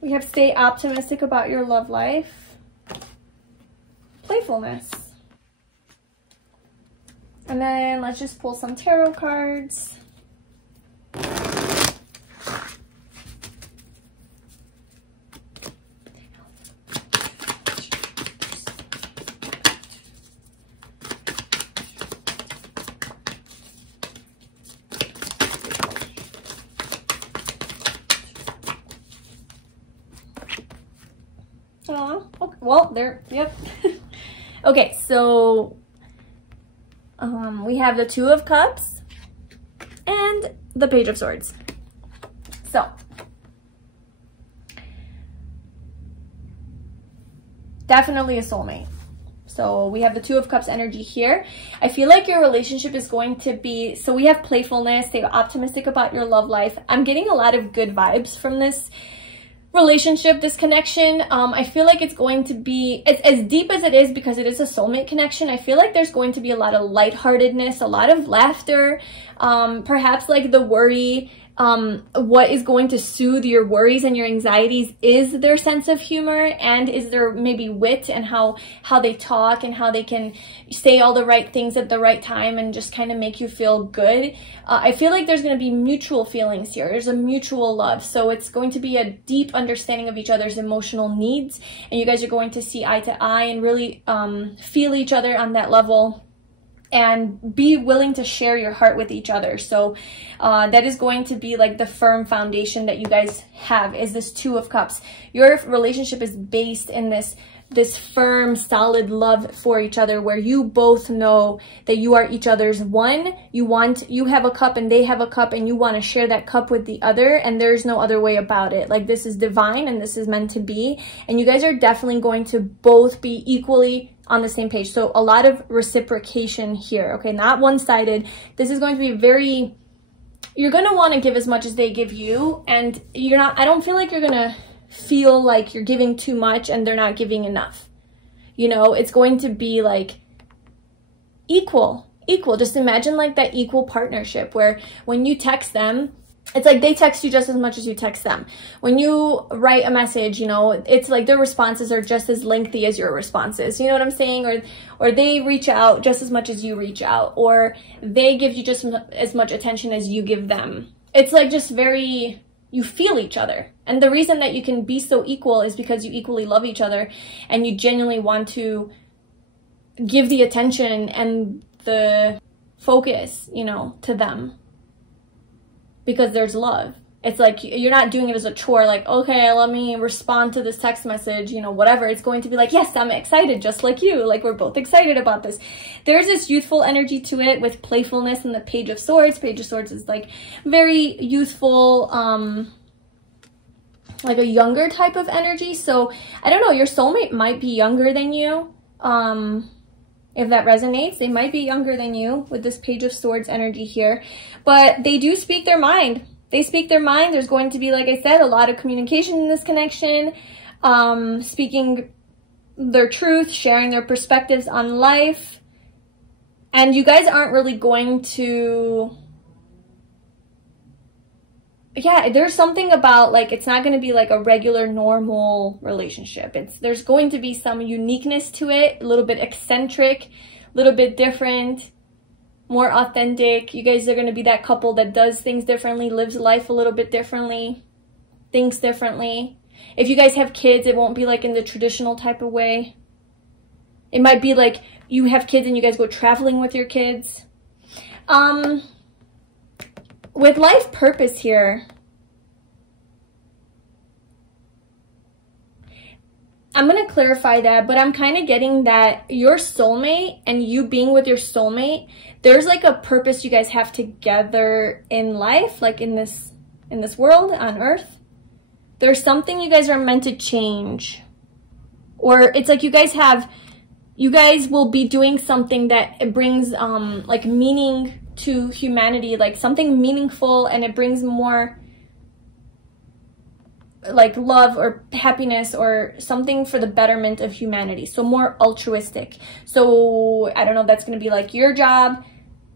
We have stay optimistic about your love life. Playfulness. And then let's just pull some tarot cards. Well, there, yep. Okay, so we have the 2 of Cups and the Page of Swords. So definitely a soulmate. So we have the 2 of Cups energy here. I feel like your relationship is going to be, so we have playfulness, stay optimistic about your love life. I'm getting a lot of good vibes from this relationship, this connection. I feel like it's going to be, it's as deep as it is because it is a soulmate connection. I feel like there's going to be a lot of lightheartedness, a lot of laughter, perhaps like the worry. What is going to soothe your worries and your anxieties is their sense of humor, and is their maybe wit, and how they talk and how they can say all the right things at the right time and just kind of make you feel good. I feel like there's going to be mutual feelings here. There's a mutual love. So it's going to be a deep understanding of each other's emotional needs, and you guys are going to see eye to eye and really feel each other on that level. and be willing to share your heart with each other. So that is going to be like the firm foundation that you guys have, is this Two of Cups. Your relationship is based in this firm, solid love for each other, where you both know that you are each other's one. You have a cup and they have a cup, and you want to share that cup with the other, and there's no other way about it. Like, this is divine and this is meant to be, and you guys are definitely going to both be equally on the same page. So a lot of reciprocation here, okay? Not one-sided. This is going to be very, you're going to want to give as much as they give you, and I don't feel like you're going to feel like you're giving too much and they're not giving enough. You know, it's going to be like equal. Just imagine like that equal partnership, where when you text them, it's like they text you just as much as you text them. When you write a message, you know, it's like their responses are just as lengthy as your responses. You know what I'm saying? Or they reach out just as much as you reach out, or they give you just as much attention as you give them. It's like just very, you feel each other. And the reason that you can be so equal is because you equally love each other, and you genuinely want to give the attention and the focus, you know, to them. Because there's love. It's like you're not doing it as a chore, like, okay, let me respond to this text message, you know, whatever. It's going to be like, yes, I'm excited just like you. Like, we're both excited about this. There's this youthful energy to it with playfulness and the Page of Swords. Page of Swords is like very youthful, like a younger type of energy. So I don't know, your soulmate might be younger than you. If that resonates, they might be younger than you with this Page of Swords energy here, but they do speak their mind. They speak their mind. There's going to be, like I said, a lot of communication in this connection, speaking their truth, sharing their perspectives on life. And you guys aren't really going to, yeah, there's something about, like, it's not going to be like a regular normal relationship. There's going to be some uniqueness to it, a little bit eccentric, a little bit different, more authentic. You guys are going to be that couple that does things differently, lives life a little bit differently, thinks differently. If you guys have kids, it won't be like in the traditional type of way. It might be like you have kids and you guys go traveling with your kids. With life purpose here, I'm going to clarify that, but I'm kind of getting that your soulmate and you being with your soulmate, there's like a purpose you guys have together in life, like in this world, on Earth. There's something you guys are meant to change. Or it's like you guys will be doing something that brings like meaning to humanity, like something meaningful, and it brings more like love or happiness or something for the betterment of humanity. So more altruistic. So I don't know if that's going to be like your job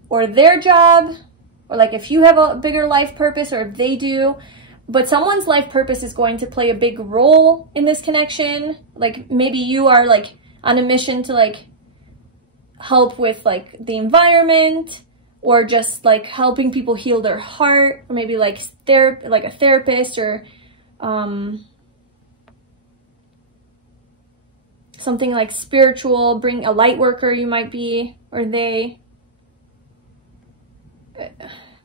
or their job, or like if you have a bigger life purpose or if they do, but someone's life purpose is going to play a big role in this connection. Like maybe you are like on a mission to like help with like the environment, or just like helping people heal their heart, or maybe like a therapist, or something like spiritual, bring a light worker you might be, or they,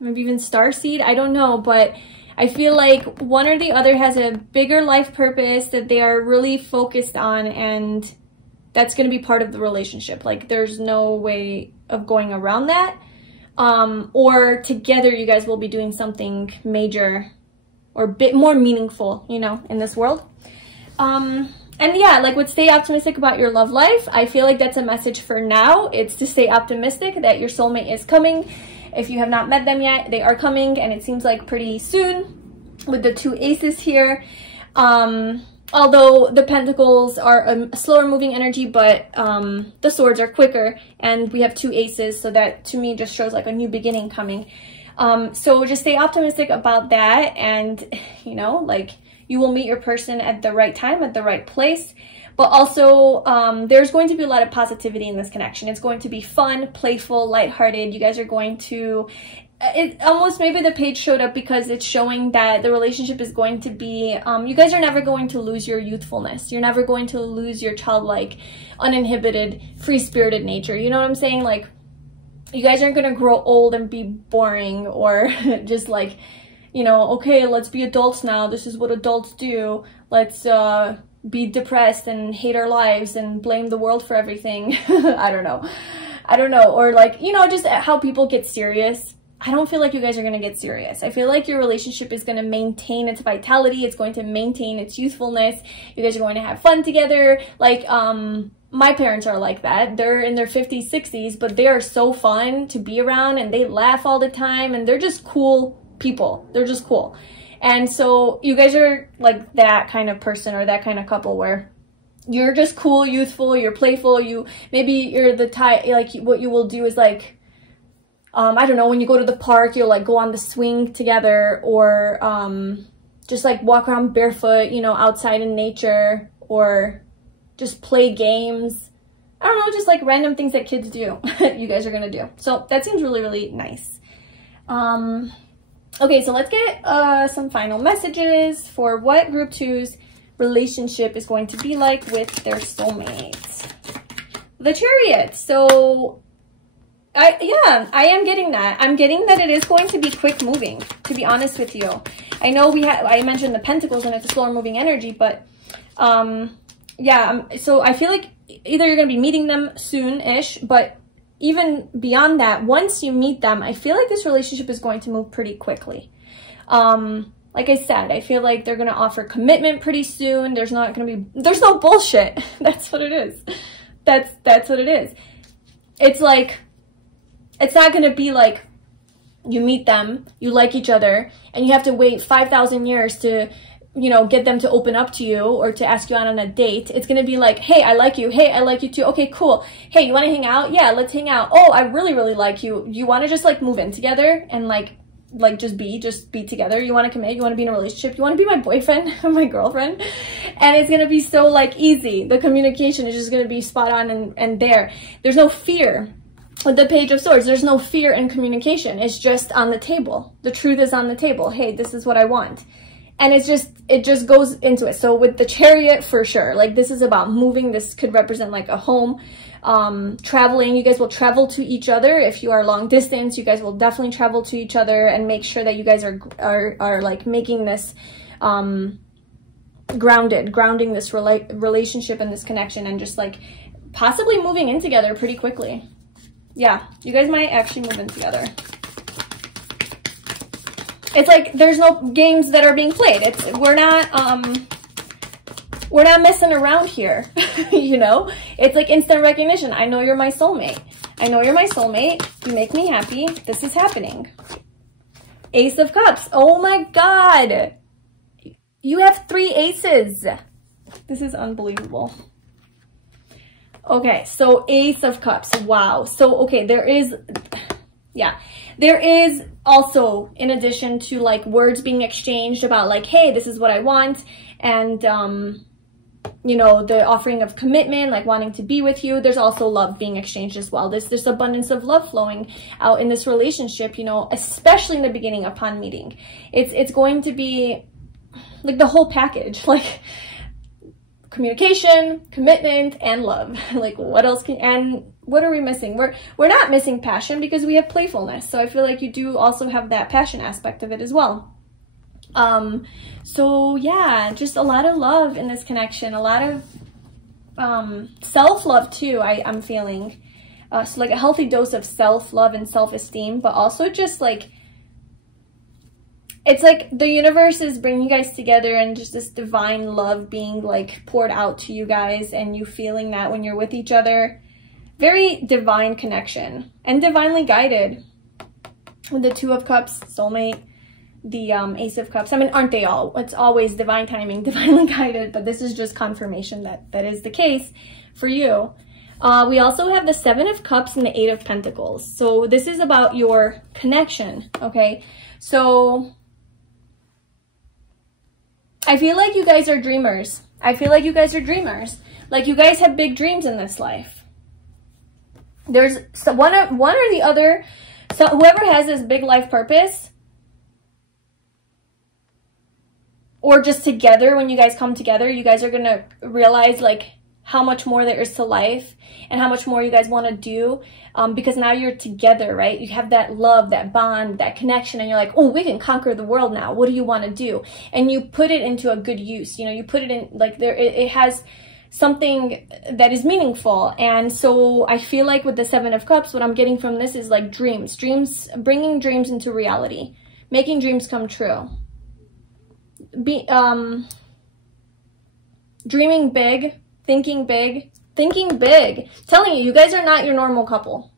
maybe even starseed, I don't know, but I feel like one or the other has a bigger life purpose that they are really focused on, and that's going to be part of the relationship. Like there's no way of going around that. Or together you guys will be doing something major or a bit more meaningful, you know, in this world. And yeah, like with stay optimistic about your love life, I feel like that's a message for now. It's to stay optimistic that your soulmate is coming. If you have not met them yet, they are coming, and it seems like pretty soon with the two aces here. Although the pentacles are a slower moving energy, but the swords are quicker, and we have two aces, so that to me just shows like a new beginning coming. So just stay optimistic about that, and you know, like you will meet your person at the right time, at the right place. But also there's going to be a lot of positivity in this connection. It's going to be fun, playful, lighthearted. You guys are going to, it almost, maybe the page showed up because it's showing that the relationship is going to be, you guys are never going to lose your youthfulness. You're never going to lose your childlike, uninhibited, free-spirited nature. You know what I'm saying? Like, you guys aren't gonna grow old and be boring, or just like, you know, okay, let's be adults now. This is what adults do. Let's be depressed and hate our lives and blame the world for everything. I don't know. Or like, you know, just how people get serious. I don't feel like you guys are going to get serious. I feel like your relationship is going to maintain its vitality. It's going to maintain its youthfulness. You guys are going to have fun together. Like, my parents are like that. They're in their 50s, 60s, but they are so fun to be around, and they laugh all the time, and they're just cool people. They're just cool. And so you guys are like that kind of person, or that kind of couple where you're just cool, youthful, you're playful. Maybe you're the type, like, what you will do is like, I don't know, when you go to the park, you'll like go on the swing together, or just like walk around barefoot, you know, outside in nature, or just play games. I don't know, just like random things that kids do. You guys are gonna do. So that seems really, really nice. Okay, so let's get some final messages for what group 2's relationship is going to be like with their soulmate. The Chariot. So I am getting that. I'm getting that it is going to be quick moving, to be honest with you. I know I mentioned the Pentacles and it's a slower moving energy, but yeah, so I feel like either you're going to be meeting them soon-ish, but even beyond that, once you meet them, I feel like this relationship is going to move pretty quickly. Like I said, I feel like they're going to offer commitment pretty soon. There's no bullshit. That's what it is. That's what it is. It's like, it's not going to be like you meet them, you like each other, and you have to wait 5,000 years to, you know, get them to open up to you or to ask you out on a date. It's going to be like, hey, I like you. Hey, I like you too. Okay, cool. Hey, you want to hang out? Yeah, let's hang out. Oh, I really, really like you. You want to just like move in together and like just be together. You want to commit. You want to be in a relationship. You want to be my boyfriend or my girlfriend. And it's going to be so like easy. The communication is just going to be spot on and there. There's no fear. With the Page of Swords, there's no fear in communication. It's just on the table. The truth is on the table. Hey, this is what I want. And it just goes into it. So with the Chariot, for sure, like this is about moving. This could represent like a home, traveling. You guys will travel to each other. If you are long distance, you guys will definitely travel to each other and make sure that you guys are like making this, grounding this relationship and this connection, and just like possibly moving in together pretty quickly. Yeah, you guys might actually move in together. It's like there's no games that are being played. We're not messing around here. You know? It's like instant recognition. I know you're my soulmate. I know you're my soulmate. You make me happy. This is happening. Ace of Cups. Oh my God. You have 3 aces. This is unbelievable. Okay, so Ace of Cups. Wow. So, okay, there is also, in addition to like words being exchanged about like, hey, this is what I want, and you know, the offering of commitment, like wanting to be with you, there's also love being exchanged as well. There's this abundance of love flowing out in this relationship, you know, especially in the beginning upon meeting. It's going to be like the whole package, like communication, commitment, and love. Like what else and what are we missing? We're not missing passion because we have playfulness. So I feel like you do also have that passion aspect of it as well. So yeah, just a lot of love in this connection, a lot of self-love too, I'm feeling. So like a healthy dose of self-love and self-esteem, but also just like, it's like the universe is bringing you guys together, and just this divine love being like poured out to you guys, and you feeling that when you're with each other. Very divine connection and divinely guided. With the 2 of Cups, soulmate, the Ace of Cups. I mean, aren't they all? It's always divine timing, divinely guided, but this is just confirmation that that is the case for you. We also have the 7 of Cups and the 8 of Pentacles. So this is about your connection, okay? So I feel like you guys are dreamers. I feel like you guys are dreamers. Like you guys have big dreams in this life. There's one or the other. So whoever has this big life purpose, or just together, when you guys come together, you guys are going to realize like how much more there is to life and how much more you guys want to do, because now you're together, right? You have that love, that bond, that connection, and you're like, oh, we can conquer the world now. What do you want to do? And you put it into a good use. You know, you put it in, like, there, it has something that is meaningful. And so I feel like with the Seven of Cups, what I'm getting from this is like dreams, bringing dreams into reality, making dreams come true. Dreaming big, thinking big, telling you, you guys are not your normal couple.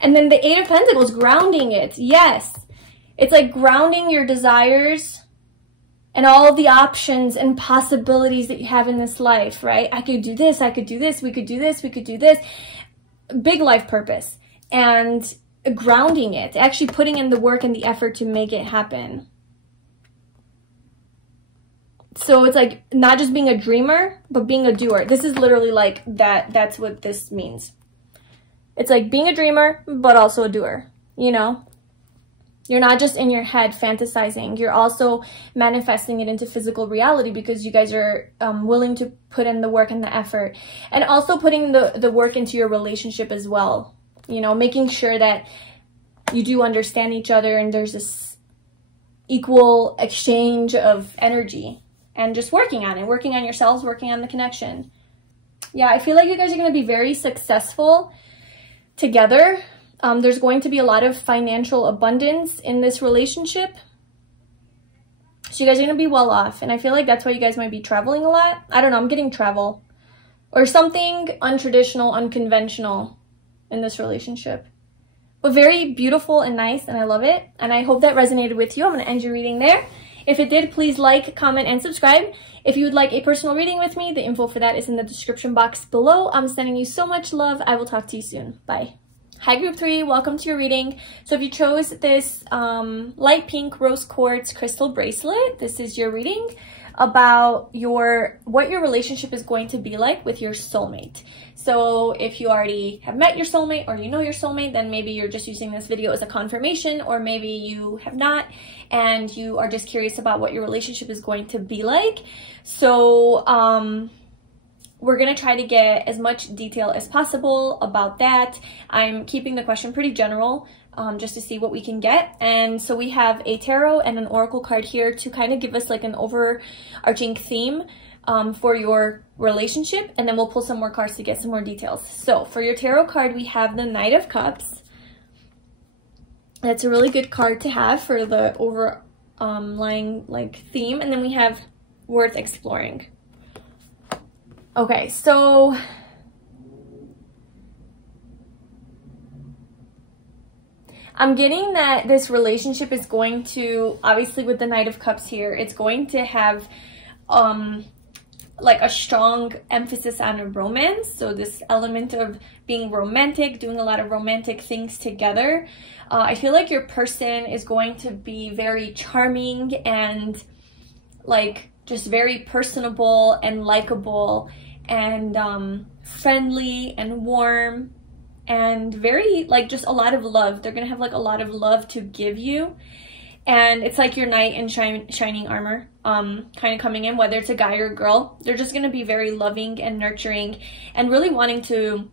And then the Eight of Pentacles, grounding it. Yes, it's like grounding your desires and all of the options and possibilities that you have in this life, right? I could do this, I could do this, we could do this, we could do this. Big life purpose. And grounding it, actually putting in the work and the effort to make it happen. So it's like not just being a dreamer, but being a doer. This is literally like that. That's what this means. It's like being a dreamer, but also a doer, you know? You're not just in your head fantasizing. You're also manifesting it into physical reality because you guys are willing to put in the work and the effort. And also putting the work into your relationship as well. You know, making sure that you do understand each other and there's this equal exchange of energy. And just working on it, working on yourselves, working on the connection. Yeah, I feel like you guys are going to be very successful together. There's going to be a lot of financial abundance in this relationship. So you guys are going to be well off. And I feel like that's why you guys might be traveling a lot. I don't know, I'm getting travel. Or something untraditional, unconventional in this relationship. But very beautiful and nice, and I love it. And I hope that resonated with you. I'm going to end your reading there. If it did, please like, comment, and subscribe. If you would like a personal reading with me, the info for that is in the description box below. I'm sending you so much love. I will talk to you soon. Bye. Hi, Group 3. Welcome to your reading. So if you chose this light pink rose quartz crystal bracelet, this is your reading about what your relationship is going to be like with your soulmate. So if you already have met your soulmate or you know your soulmate, then maybe you're just using this video as a confirmation, or maybe you have not and you are just curious about what your relationship is going to be like. So we're going to try to get as much detail as possible about that. I'm keeping the question pretty general just to see what we can get. And so we have a tarot and an oracle card here to kind of give us like an overarching theme for your relationship, and then we'll pull some more cards to get some more details. So for your tarot card, we have the Knight of Cups. That's a really good card to have for the overlying like theme. And then we have worth exploring. Okay, so I'm getting that this relationship is going to, obviously with the Knight of Cups here, it's going to have like a strong emphasis on romance. So this element of being romantic, doing a lot of romantic things together. I feel like your person is going to be very charming and like just very personable and likable and friendly and warm and very like just a lot of love. They're gonna have like a lot of love to give you. And it's like your knight in shining armor kind of coming in, whether it's a guy or a girl. They're just going to be very loving and nurturing and really wanting to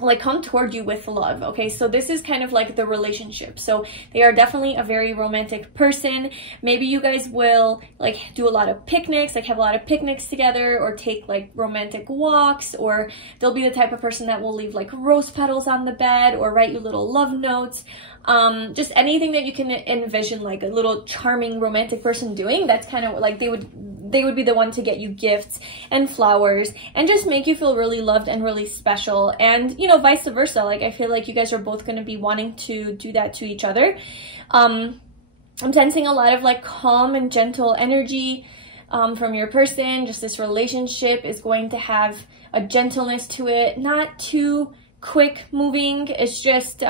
like come toward you with love. Okay, so this is kind of like the relationship. So they are definitely a very romantic person. Maybe you guys will like do a lot of picnics, like have a lot of picnics together, or take like romantic walks, or they'll be the type of person that will leave like rose petals on the bed or write you little love notes. Just anything that you can envision like a little charming romantic person doing. That's kind of like they would be the one to get you gifts and flowers and just make you feel really loved and really special. And you know, vice versa, like I feel like you guys are both going to be wanting to do that to each other. I'm sensing a lot of like calm and gentle energy from your person. Just this relationship is going to have a gentleness to it, not too quick moving. It's just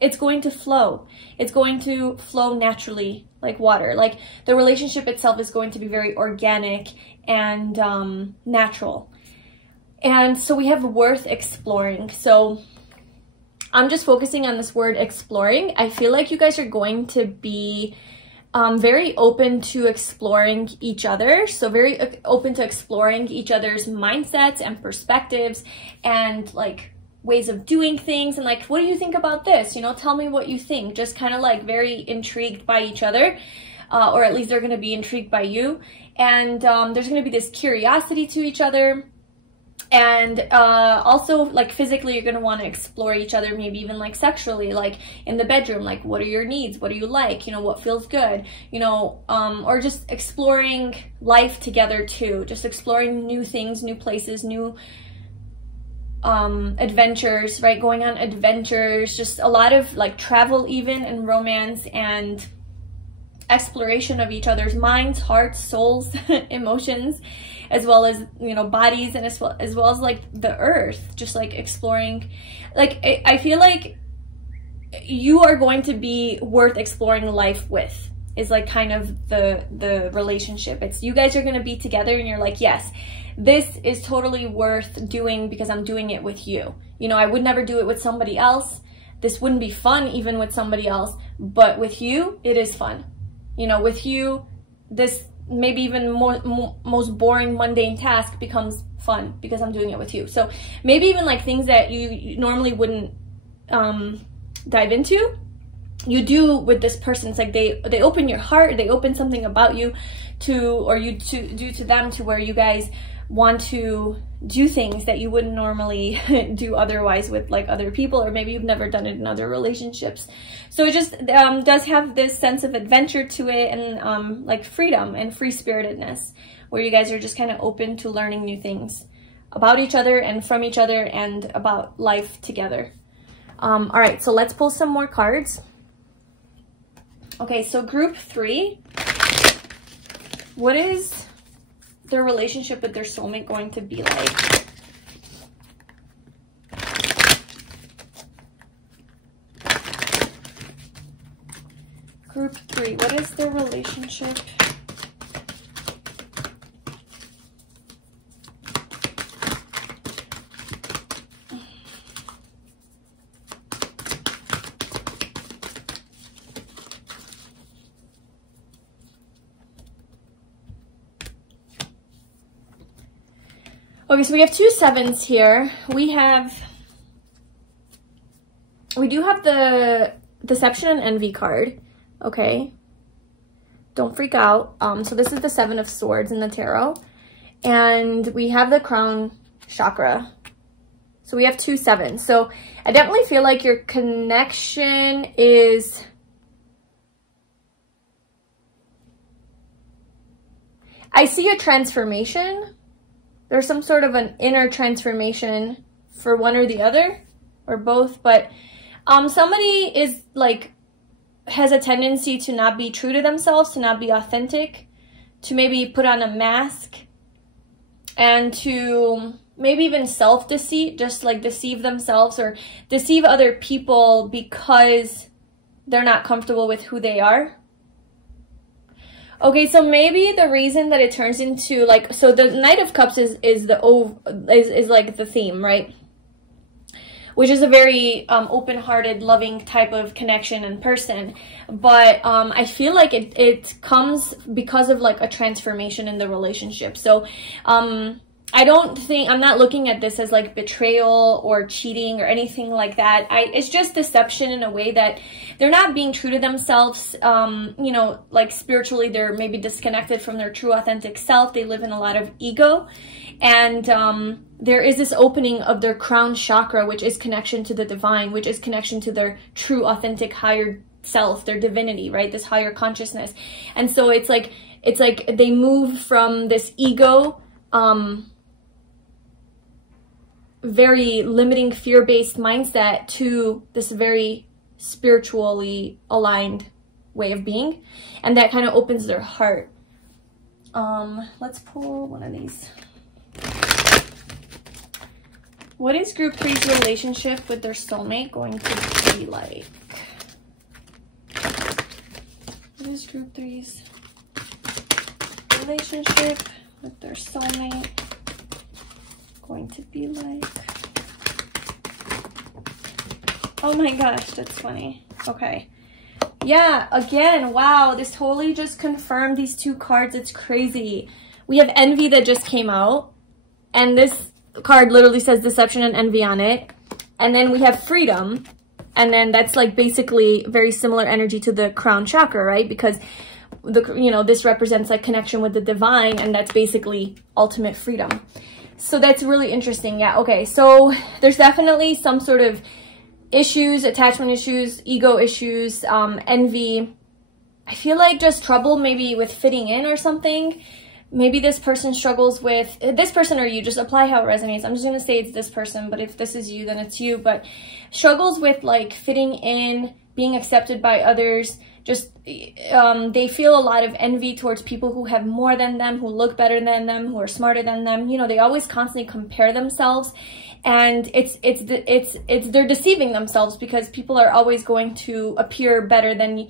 it's going to flow. It's going to flow naturally like water. Like the relationship itself is going to be very organic and natural. And so we have worth exploring. So I'm just focusing on this word exploring. I feel like you guys are going to be very open to exploring each other. So very open to exploring each other's mindsets and perspectives and like ways of doing things, and like, what do you think about this? You know, tell me what you think. Just kind of like very intrigued by each other, or at least they're going to be intrigued by you. And there's going to be this curiosity to each other. And also, like, physically, you're going to want to explore each other, maybe even like sexually, like in the bedroom, like, what are your needs? What do you like? You know, what feels good? You know, or just exploring life together too, just exploring new things, new places, new adventures, right? Going on adventures, just a lot of like travel even, and romance and exploration of each other's minds, hearts, souls, emotions, as well as, you know, bodies, and as well as like the earth, just like exploring. Like I feel like you are going to be worth exploring life with, is like kind of the relationship. It's you guys are going to be together and you're like, yes, this is totally worth doing because I'm doing it with you. You know, I would never do it with somebody else. This wouldn't be fun even with somebody else, but with you, it is fun. You know, with you, this maybe even most boring, mundane task becomes fun because I'm doing it with you. So maybe even like things that you normally wouldn't dive into, you do with this person. It's like they open your heart, they open something about you to, or you to do to them, to where you guys want to do things that you wouldn't normally do otherwise with like other people, or maybe you've never done it in other relationships. So it just does have this sense of adventure to it, and like freedom and free-spiritedness, where you guys are just kind of open to learning new things about each other and from each other and about life together. All right, so let's pull some more cards. Okay, so group 3, what is their relationship with their soulmate going to be like? Group 3, what is their relationship? Okay, so we have 2 7s here. We do have the Deception and Envy card. Okay, don't freak out. So this is the 7 of Swords in the tarot, and we have the crown chakra. So we have 2 7s. So I definitely feel like your connection is, I see a transformation. There's some sort of an inner transformation for one or the other, or both, but somebody is like, has a tendency to not be true to themselves, to not be authentic, to maybe put on a mask, and to maybe even self-deceit, just like deceive themselves or deceive other people because they're not comfortable with who they are. Okay, so maybe the reason that it turns into like, so the Knight of Cups is like the theme, right? Which is a very open-hearted, loving type of connection and person. But I feel like it comes because of like a transformation in the relationship. So I'm not looking at this as like betrayal or cheating or anything like that. It's just deception in a way that they're not being true to themselves. You know, like spiritually, they're maybe disconnected from their true authentic self. They live in a lot of ego. And there is this opening of their crown chakra, which is connection to the divine, which is connection to their true authentic higher self, their divinity, right? This higher consciousness. And so it's like they move from this ego, very limiting, fear-based mindset to this very spiritually aligned way of being, and that kind of opens their heart. Let's pull one of these. What is group 3's relationship with their soulmate going to be like? What is group 3's relationship with their soulmate going to be like? Oh my gosh, that's funny. Okay. Yeah, again, wow, this totally just confirmed these two cards. It's crazy. We have envy that just came out, and this card literally says deception and envy on it. And then we have freedom, and then that's like basically very similar energy to the crown chakra, right? Because this represents like connection with the divine, and that's basically ultimate freedom. So that's really interesting. Yeah, okay, so there's definitely some sort of issues, attachment issues, ego issues, envy. I feel like just trouble maybe with fitting in or something. Maybe this person struggles with, this person or you, just apply how it resonates. I'm just going to say it's this person, but if this is you, then it's you. But struggles with like fitting in, being accepted by others. Just they feel a lot of envy towards people who have more than them, who look better than them, who are smarter than them. You know, they always constantly compare themselves, and they're deceiving themselves, because people are always going to appear better than,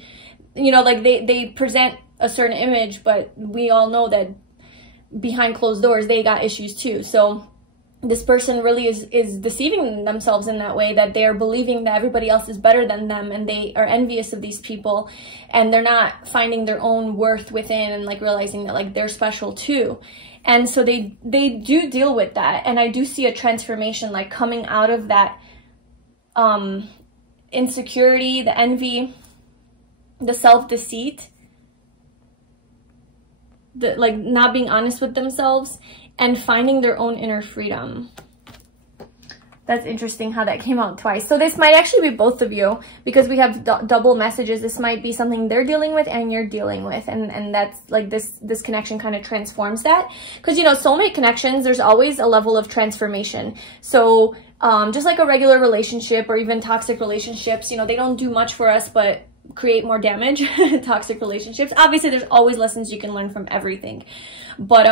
like they present a certain image, but we all know that behind closed doors they got issues too. So this person really is deceiving themselves in that way, that they are believing that everybody else is better than them, and they are envious of these people, and they're not finding their own worth within, and like realizing that like they're special too. And so they do deal with that, and I do see a transformation like coming out of that insecurity, the envy, the self-deceit, the like not being honest with themselves, and finding their own inner freedom. That's interesting how that came out twice. So this might actually be both of you, because we have double messages. This might be something they're dealing with and you're dealing with, and that's like this connection kind of transforms that. Because soulmate connections, there's always a level of transformation. So just like a regular relationship or even toxic relationships, they don't do much for us but create more damage. Toxic relationships, obviously there's always lessons you can learn from everything, but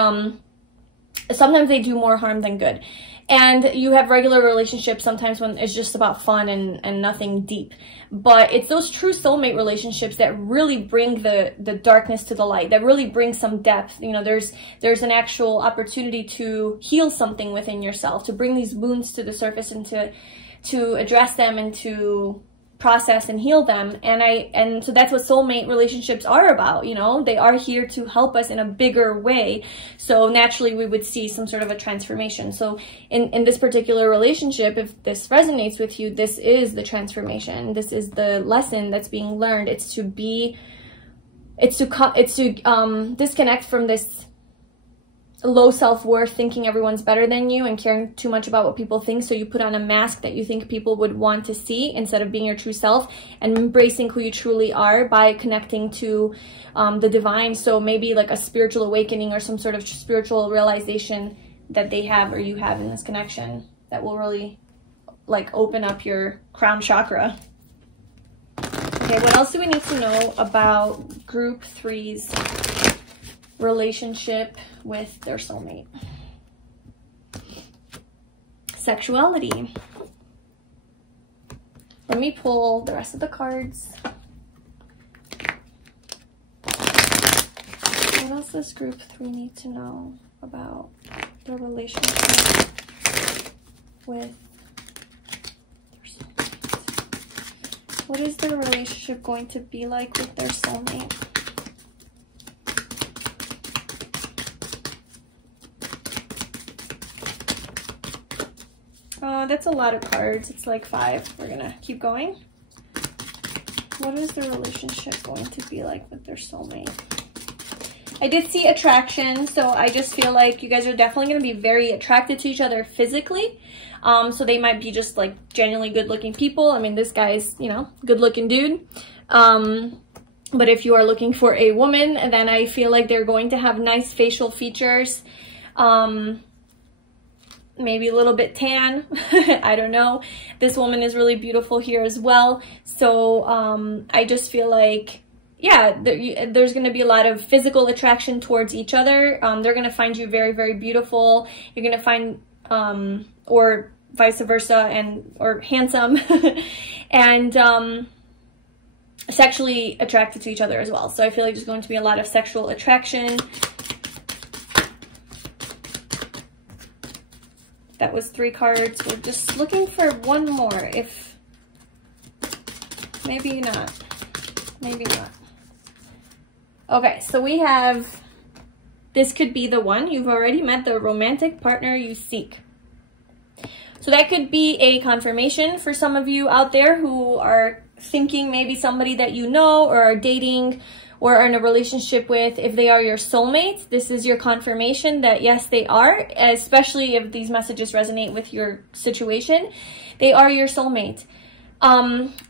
sometimes they do more harm than good. And you have regular relationships sometimes when it's just about fun and nothing deep. But it's those true soulmate relationships that really bring the darkness to the light, that really bring some depth. There's an actual opportunity to heal something within yourself, to bring these wounds to the surface, and to address them, and to process and heal them. And so that's what soulmate relationships are about. They are here to help us in a bigger way, so naturally we would see some sort of a transformation. So in this particular relationship, if this resonates with you, this is the transformation. This is the lesson that's being learned. It's to disconnect from this low self-worth, thinking everyone's better than you and caring too much about what people think, so you put on a mask that you think people would want to see instead of being your true self and embracing who you truly are by connecting to the divine. So maybe like a spiritual awakening or some sort of spiritual realization that they have or you have in this connection that will really like open up your crown chakra. Okay, what else do we need to know about group 3's relationship with their soulmate? Sexuality. Let me pull the rest of the cards. What else does group 3 need to know about their relationship with their soulmate? What is their relationship going to be like with their soulmate? That's a lot of cards. It's like 5. We're gonna keep going. What is the relationship going to be like with their soulmate? I did see attraction, so I just feel like you guys are definitely going to be very attracted to each other physically. So they might be just like genuinely good-looking people. I mean, this guy's, good-looking dude. But if you are looking for a woman, then I feel like they're going to have nice facial features. Maybe a little bit tan. I don't know. This woman is really beautiful here as well. So I just feel like, yeah, there's going to be a lot of physical attraction towards each other. They're going to find you very, very beautiful. You're going to find, or vice versa, or handsome, and sexually attracted to each other as well. So I feel like there's going to be a lot of sexual attraction. That was 3 cards. We're just looking for one more. If maybe not. maybe not. Okay, so we have, this could be the one. You've already met the romantic partner you seek. So that could be a confirmation for some of you out there who are thinking maybe somebody that you know or are dating or are in a relationship with. If they are your soulmate, this is your confirmation that yes, they are, especially if these messages resonate with your situation. They are your soulmate.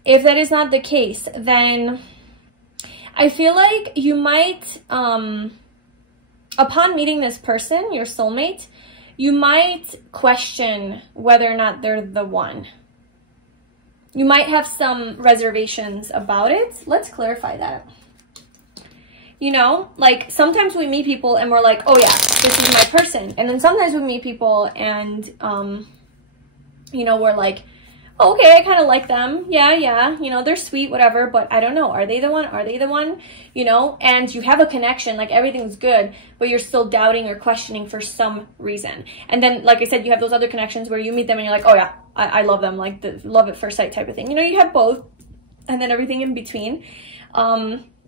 If that is not the case, then I feel like you might, upon meeting this person, your soulmate, you might question whether or not they're the one. You might have some reservations about it. Let's clarify that. You know, like sometimes we meet people and we're like, oh yeah, this is my person. And then sometimes we meet people and, you know, we're like, oh, okay, I kind of like them. Yeah, you know, they're sweet, whatever, but I don't know. Are they the one? Are they the one? You know, and you have a connection, like everything's good, but you're still doubting or questioning for some reason. And then, like I said, you have those other connections where you meet them and you're like, oh yeah, I love them, like the love at first sight type of thing. You know, you have both and then everything in between.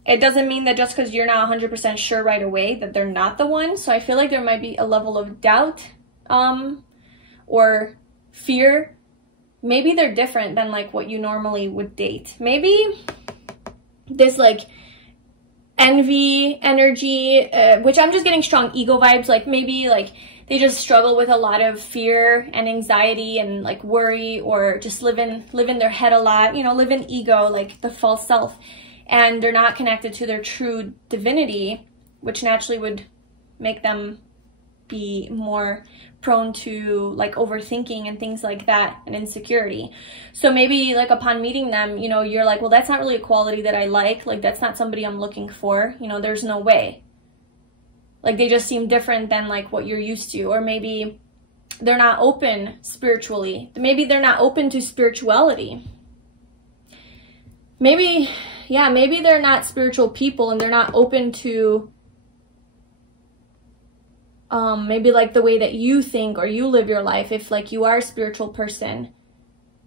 It doesn't mean that just because you're not 100% sure right away that they're not the one. So I feel like there might be a level of doubt or fear. Maybe they're different than like what you normally would date. Maybe this like envy energy, which I'm just getting strong ego vibes. Like maybe like they just struggle with a lot of fear and anxiety and like worry, or just live in their head a lot, you know, live in ego, like the false self. And they're not connected to their true divinity, which naturally would make them be more prone to like overthinking and things like that, and insecurity. So maybe like upon meeting them, you know, you're like, well, that's not really a quality that I like that's not somebody I'm looking for, you know, there's no way. Like they just seem different than like what you're used to. Or maybe they're not open spiritually. Maybe they're not open to spirituality. Maybe, yeah, maybe they're not spiritual people and they're not open to maybe like the way that you think or you live your life. If like you are a spiritual person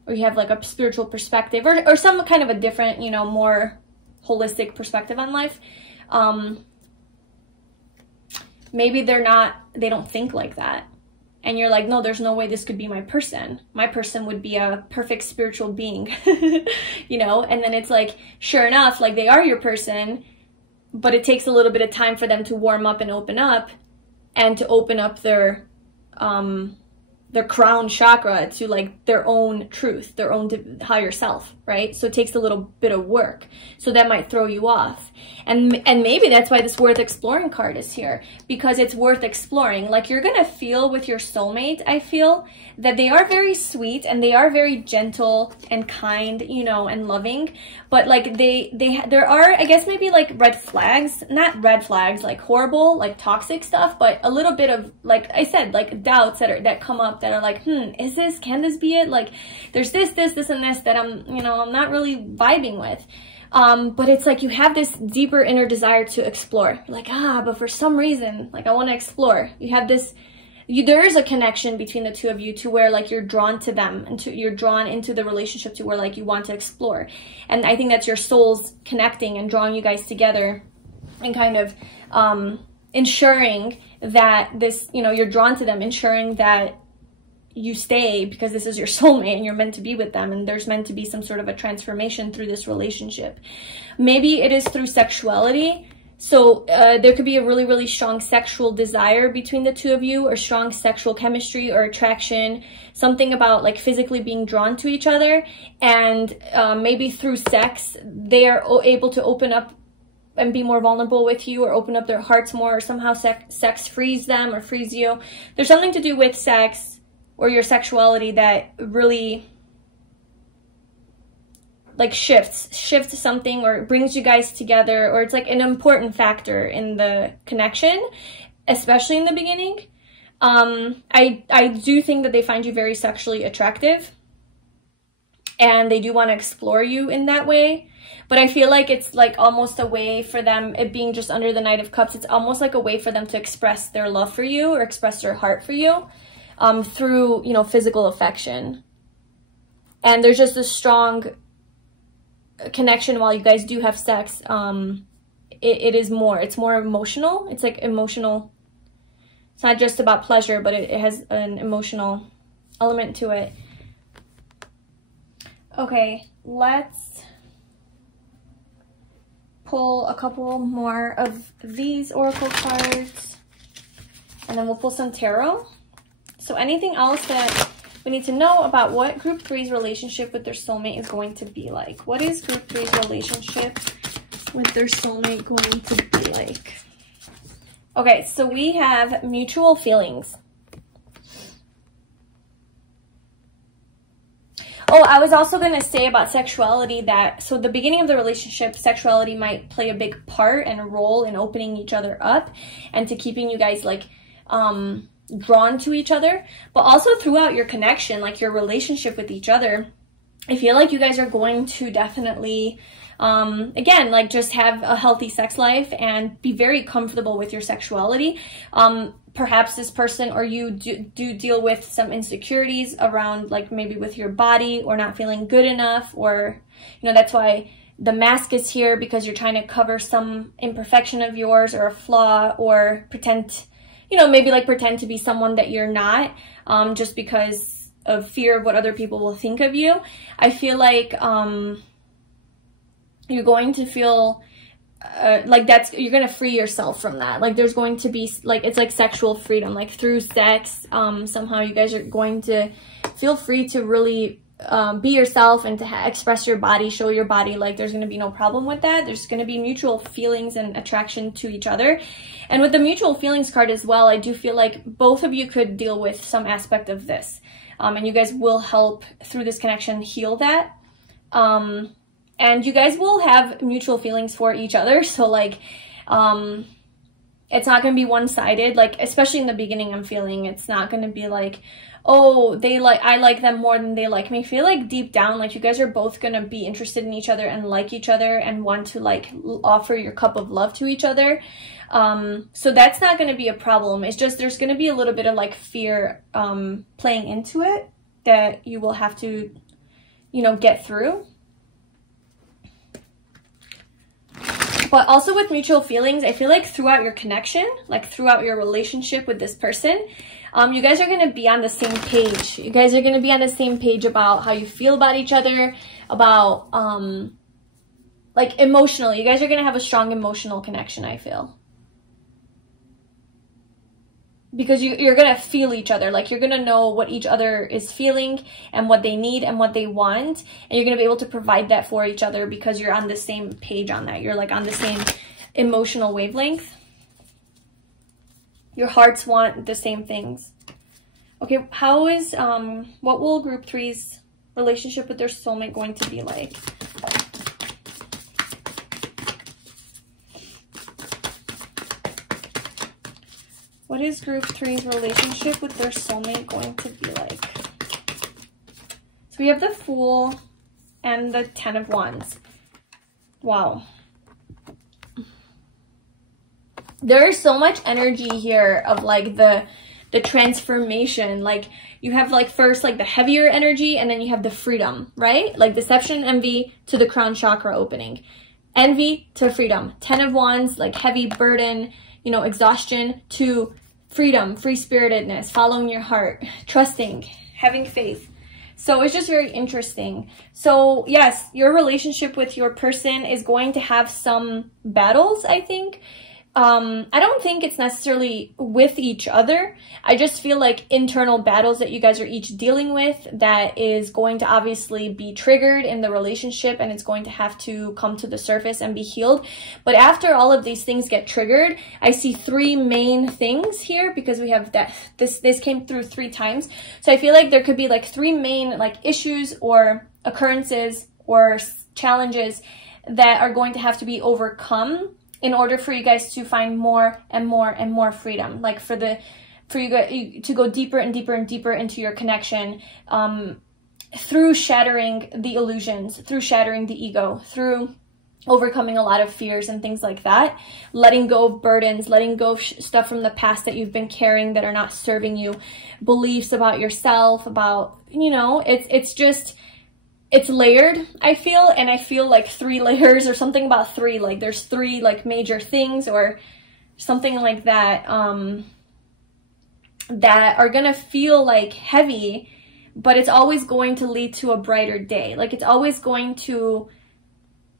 or you have like a spiritual perspective or some kind of a different, you know, more holistic perspective on life, maybe they don't think like that. And you're like, no, there's no way this could be my person. My person would be a perfect spiritual being, you know? And then it's like, sure enough, like they are your person, but it takes a little bit of time for them to warm up and open up, and to open up their crown chakra to like their own truth, their own higher self, right? So it takes a little bit of work. So that might throw you off. And maybe that's why this worth exploring card is here, because it's worth exploring. Like you're going to feel with your soulmate, I feel that they are very sweet and they are very gentle and kind, you know, and loving. But like there are, I guess, maybe like red flags, not red flags, like horrible, like toxic stuff, but a little bit of, like I said, like doubts that come up that are like, can this be it? Like there's this and this that I'm not really vibing with. But it's like you have this deeper inner desire to explore. You're like, but for some reason, like I want to explore. You have this, there is a connection between the two of you to where like you're drawn to them and you're drawn into the relationship to where like you want to explore. And I think that's your souls connecting and drawing you guys together and kind of ensuring that this, you know, you're drawn to them, ensuring that you stay because this is your soulmate and you're meant to be with them, and there's meant to be some sort of a transformation through this relationship. Maybe it is through sexuality. So there could be a really, really strong sexual desire between the two of you, or strong sexual chemistry or attraction, something about like physically being drawn to each other. And maybe through sex, they are able to open up and be more vulnerable with you, or open up their hearts more, or somehow sex frees them or frees you. There's something to do with sex or your sexuality that really like shifts something, or brings you guys together, or it's like an important factor in the connection, especially in the beginning. I do think that they find you very sexually attractive and they do want to explore you in that way. But I feel like it's like almost a way for them, it being just under the Knight of Cups, it's almost like a way for them to express their love for you or express their heart for you through, you know, physical affection. And there's just a strong connection while you guys do have sex, it's more emotional. It's like emotional. It's not just about pleasure, but it has an emotional element to it. Okay, let's pull a couple more of these oracle cards, and then we'll pull some tarot. So anything else that we need to know about what group 3's relationship with their soulmate is going to be like? What is group 3's relationship with their soulmate going to be like? Okay, so we have mutual feelings. Oh, I was also going to say about sexuality that, so the beginning of the relationship, sexuality might play a big part and a role in opening each other up and to keeping you guys like drawn to each other. But also throughout your connection, like your relationship with each other, I feel like you guys are going to definitely again, like just have a healthy sex life and be very comfortable with your sexuality. Perhaps this person or you do deal with some insecurities around like maybe with your body or not feeling good enough, or, you know, that's why the mask is here, because you're trying to cover some imperfection of yours or a flaw, or pretend, you know, maybe like pretend to be someone that you're not, just because of fear of what other people will think of you. I feel like, you're going to feel like you're going to free yourself from that. Like there's going to be like, it's like sexual freedom, like through sex, somehow you guys are going to feel free to really be yourself and to express your body, show your body. Like there's going to be no problem with that. There's going to be mutual feelings and attraction to each other. And with the mutual feelings card as well, I do feel like both of you could deal with some aspect of this. And you guys will help through this connection heal that. And you guys will have mutual feelings for each other. So like, it's not going to be one-sided. Like, especially in the beginning, I'm feeling it's not going to be like, oh, I like them more than they like me. I feel like deep down, like you guys are both going to be interested in each other and like each other and want to like offer your cup of love to each other. So that's not going to be a problem. It's just, there's going to be a little bit of like fear, playing into it that you will have to, you know, get through. But also with mutual feelings, I feel like throughout your connection, like throughout your relationship with this person, you guys are going to be on the same page. You guys are going to be on the same page about how you feel about each other, about, like emotionally. You guys are going to have a strong emotional connection, I feel. Because you're going to feel each other. Like you're going to know what each other is feeling and what they need and what they want. And you're going to be able to provide that for each other because you're on the same page on that. You're like on the same emotional wavelength. Your hearts want the same things. Okay, how is, what will group 3's relationship with their soulmate going to be like? What is group 3's relationship with their soulmate going to be like? So we have the Fool and the 10 of Wands. Wow. There is so much energy here of like the transformation. Like you have like first like the heavier energy, and then you have the freedom, right? Like deception, envy to the crown chakra opening. Envy to freedom. 10 of Wands, like heavy burden, you know, exhaustion, to freedom, free-spiritedness, following your heart, trusting, having faith. So it's just very interesting. So yes, your relationship with your person is going to have some battles, I think. I don't think it's necessarily with each other. I just feel like internal battles that you guys are each dealing with that is going to obviously be triggered in the relationship, and it's going to have to come to the surface and be healed. But after all of these things get triggered, I see 3 main things here, because we have that this came through 3 times. So I feel like there could be like 3 main like issues or occurrences or challenges that are going to have to be overcome in order for you guys to find more and more and more freedom, like for you to go deeper and deeper and deeper into your connection, through shattering the illusions, through shattering the ego, through overcoming a lot of fears and things like that, letting go of burdens, letting go of stuff from the past that you've been carrying that are not serving you, beliefs about yourself, about, you know, it's just it's layered, I feel, and I feel like 3 layers or something about 3, like there's 3 like major things or something like that, that are gonna feel like heavy, but it's always going to lead to a brighter day. Like it's always going to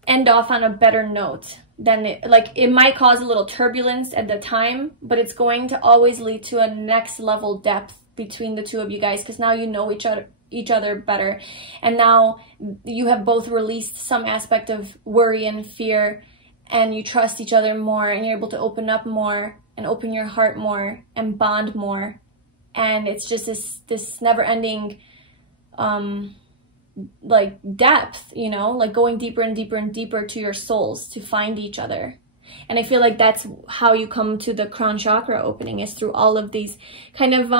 end off on a better note than it might cause a little turbulence at the time, but it's going to always lead to a next level depth between the two of you guys, because now you know each other better, and now you have both released some aspect of worry and fear, and you trust each other more, and you're able to open up more and open your heart more and bond more. And it's just this never-ending like depth, you know, like going deeper and deeper and deeper to your souls to find each other. And I feel like that's how you come to the crown chakra opening, is through all of these kind of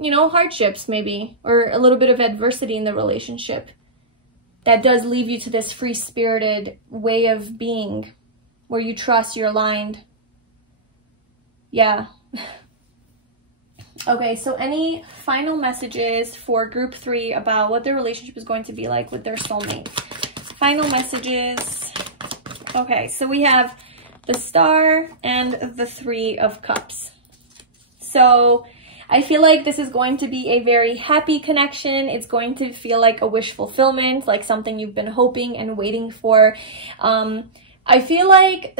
you know, hardships maybe, or a little bit of adversity in the relationship that does leave you to this free-spirited way of being where you trust, you're aligned. Yeah. Okay, so any final messages for group 3 about what their relationship is going to be like with their soulmate? Final messages. Okay, so we have the Star and the 3 of Cups. So I feel like this is going to be a very happy connection. It's going to feel like a wish fulfillment, like something you've been hoping and waiting for. I feel like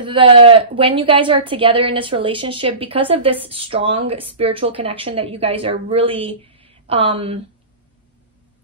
when you guys are together in this relationship, because of this strong spiritual connection that you guys are really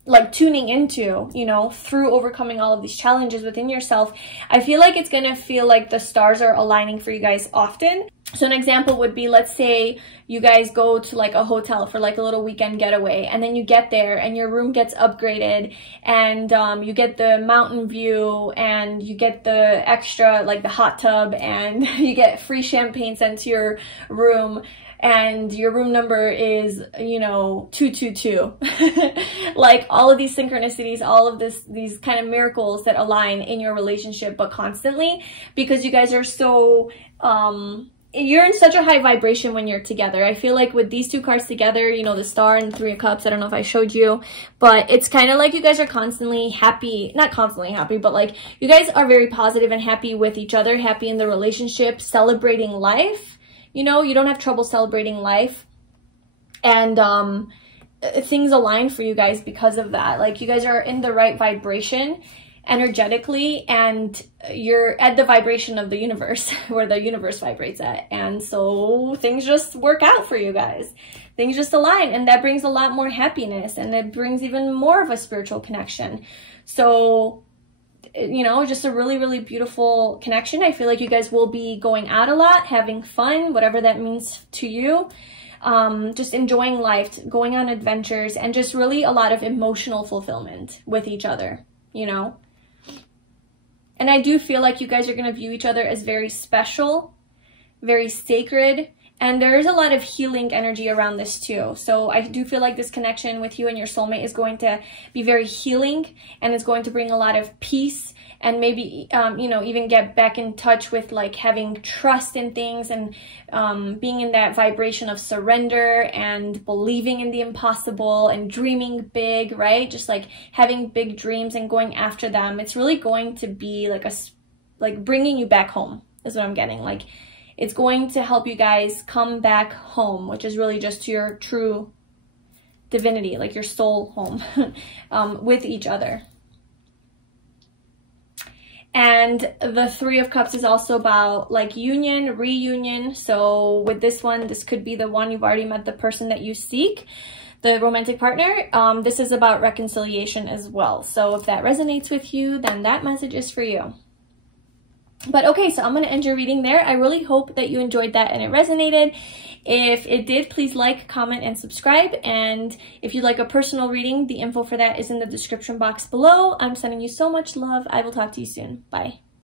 like tuning into, you know, through overcoming all of these challenges within yourself, I feel like it's gonna feel like the stars are aligning for you guys often. So an example would be, let's say you guys go to like a hotel for like a little weekend getaway, and then you get there and your room gets upgraded, and you get the mountain view, and you get the extra, like the hot tub, and you get free champagne sent to your room, and your room number is, you know, 222. Like all of these synchronicities, all of these kind of miracles that align in your relationship, but constantly, because you guys are so you're in such a high vibration when you're together. I feel like with these 2 cards together, you know, the Star and 3 of Cups, I don't know if I showed you, but it's kind of like you guys are constantly happy, not constantly happy, but like you guys are very positive and happy with each other, happy in the relationship, celebrating life. You know, you don't have trouble celebrating life, and things align for you guys because of that. Like you guys are in the right vibration energetically, and you're at the vibration of the universe, where the universe vibrates at, and so things just work out for you guys. Things just align, and that brings a lot more happiness, and it brings even more of a spiritual connection. So, you know, just a really, really beautiful connection. I feel like you guys will be going out a lot, having fun, whatever that means to you. Just enjoying life, going on adventures, and just really a lot of emotional fulfillment with each other, you know? And I do feel like you guys are going to view each other as very special, very sacred, and there's a lot of healing energy around this too. So I do feel like this connection with you and your soulmate is going to be very healing, and it's going to bring a lot of peace, and maybe, you know, even get back in touch with like having trust in things, and being in that vibration of surrender and believing in the impossible and dreaming big, right? Just like having big dreams and going after them. It's really going to be like bringing you back home is what I'm getting. Like it's going to help you guys come back home, which is really just to your true divinity, like your soul home, with each other. And the 3 of Cups is also about like union, reunion. So with this one, this could be the one you've already met, the person that you seek, the romantic partner. This is about reconciliation as well. So if that resonates with you, then that message is for you. But okay, so I'm going to end your reading there. I really hope that you enjoyed that and it resonated. If it did, please like, comment, and subscribe. And if you'd like a personal reading, the info for that is in the description box below. I'm sending you so much love. I will talk to you soon. Bye.